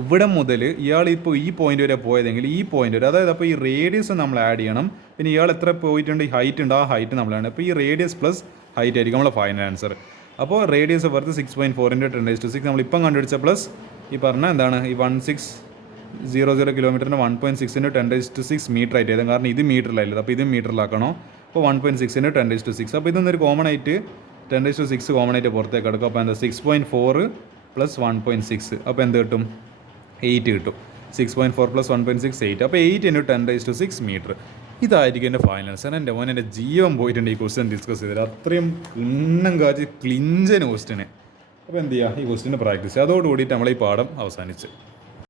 ഇവിടെ മുതൽ ഇയാൾ ഇപ്പോൾ ഈ പോയിന്റ് വരെ പോയതെങ്കിൽ ഈ പോയിന്റ് വരെ, അതായത് അപ്പോൾ ഈ റേഡിയസ് നമ്മൾ ആഡ് ചെയ്യണം. പിന്നെ ഇയാൾ എത്ര പോയിട്ടുണ്ട്, ഈ ഹൈറ്റ് ഉണ്ട്, ആ ഹൈറ്റ് നമ്മളാണ്. അപ്പോൾ ഈ റേഡിയസ് പ്ലസ് ഹൈറ്റ് ആയിരിക്കും നമ്മളെ ഫൈനൽ ആൻസർ. അപ്പോൾ റേഡിയസ് ഓഫ് എർത്ത് 6.4 × 10⁶ നമ്മളിപ്പം കണ്ടുപിടിച്ച പ്ലസ് ഈ പറഞ്ഞ എന്താണ് ഈ 1600 കിലോമീറ്ററിന് 1.6 × 10⁶ മീറ്റർ ആയിട്ട് എഴുതാം. കാരണം ഇത് മീറ്ററിലായില്ല, അപ്പോൾ ഇത് മീറ്ററിലാക്കണോ. അപ്പോൾ 1.6 × 10⁶. അപ്പോൾ ഇതൊന്നൊരു കോമൺ ആയിട്ട് 10⁶ കോമൺ ആയിട്ട് പുറത്തേക്ക് എടുക്കും. അപ്പോൾ എന്താ 6.4 + 1.6, അപ്പോൾ എന്ത് കിട്ടും, 8 കിട്ടും. 6.4 + 1.6 8. അപ്പോൾ 8 × 10⁶ മീറ്റർ. ഇതായിരിക്കും എൻ്റെ ഫൈനൽ ആൻസർ. എൻ്റെ മോൻ എൻ്റെ ജീവൻ പോയിട്ടുണ്ട് ഈ ക്വസ്റ്റ്യൻ ഡിസ്കസ് ചെയ്തത്. അത്രയും കിണ്ണം കാച്ച് ക്ലിഞ്ചൻ ക്വസ്റ്റ്യന്. അപ്പോൾ എന്ത് ചെയ്യുക, ഈ ക്വസ്റ്റ്യന് പ്രാക്ടീസ് ചെയ്യുക. അതോടുകൂടിയിട്ട് നമ്മൾ ഈ പാഠം അവസാനിച്ച്.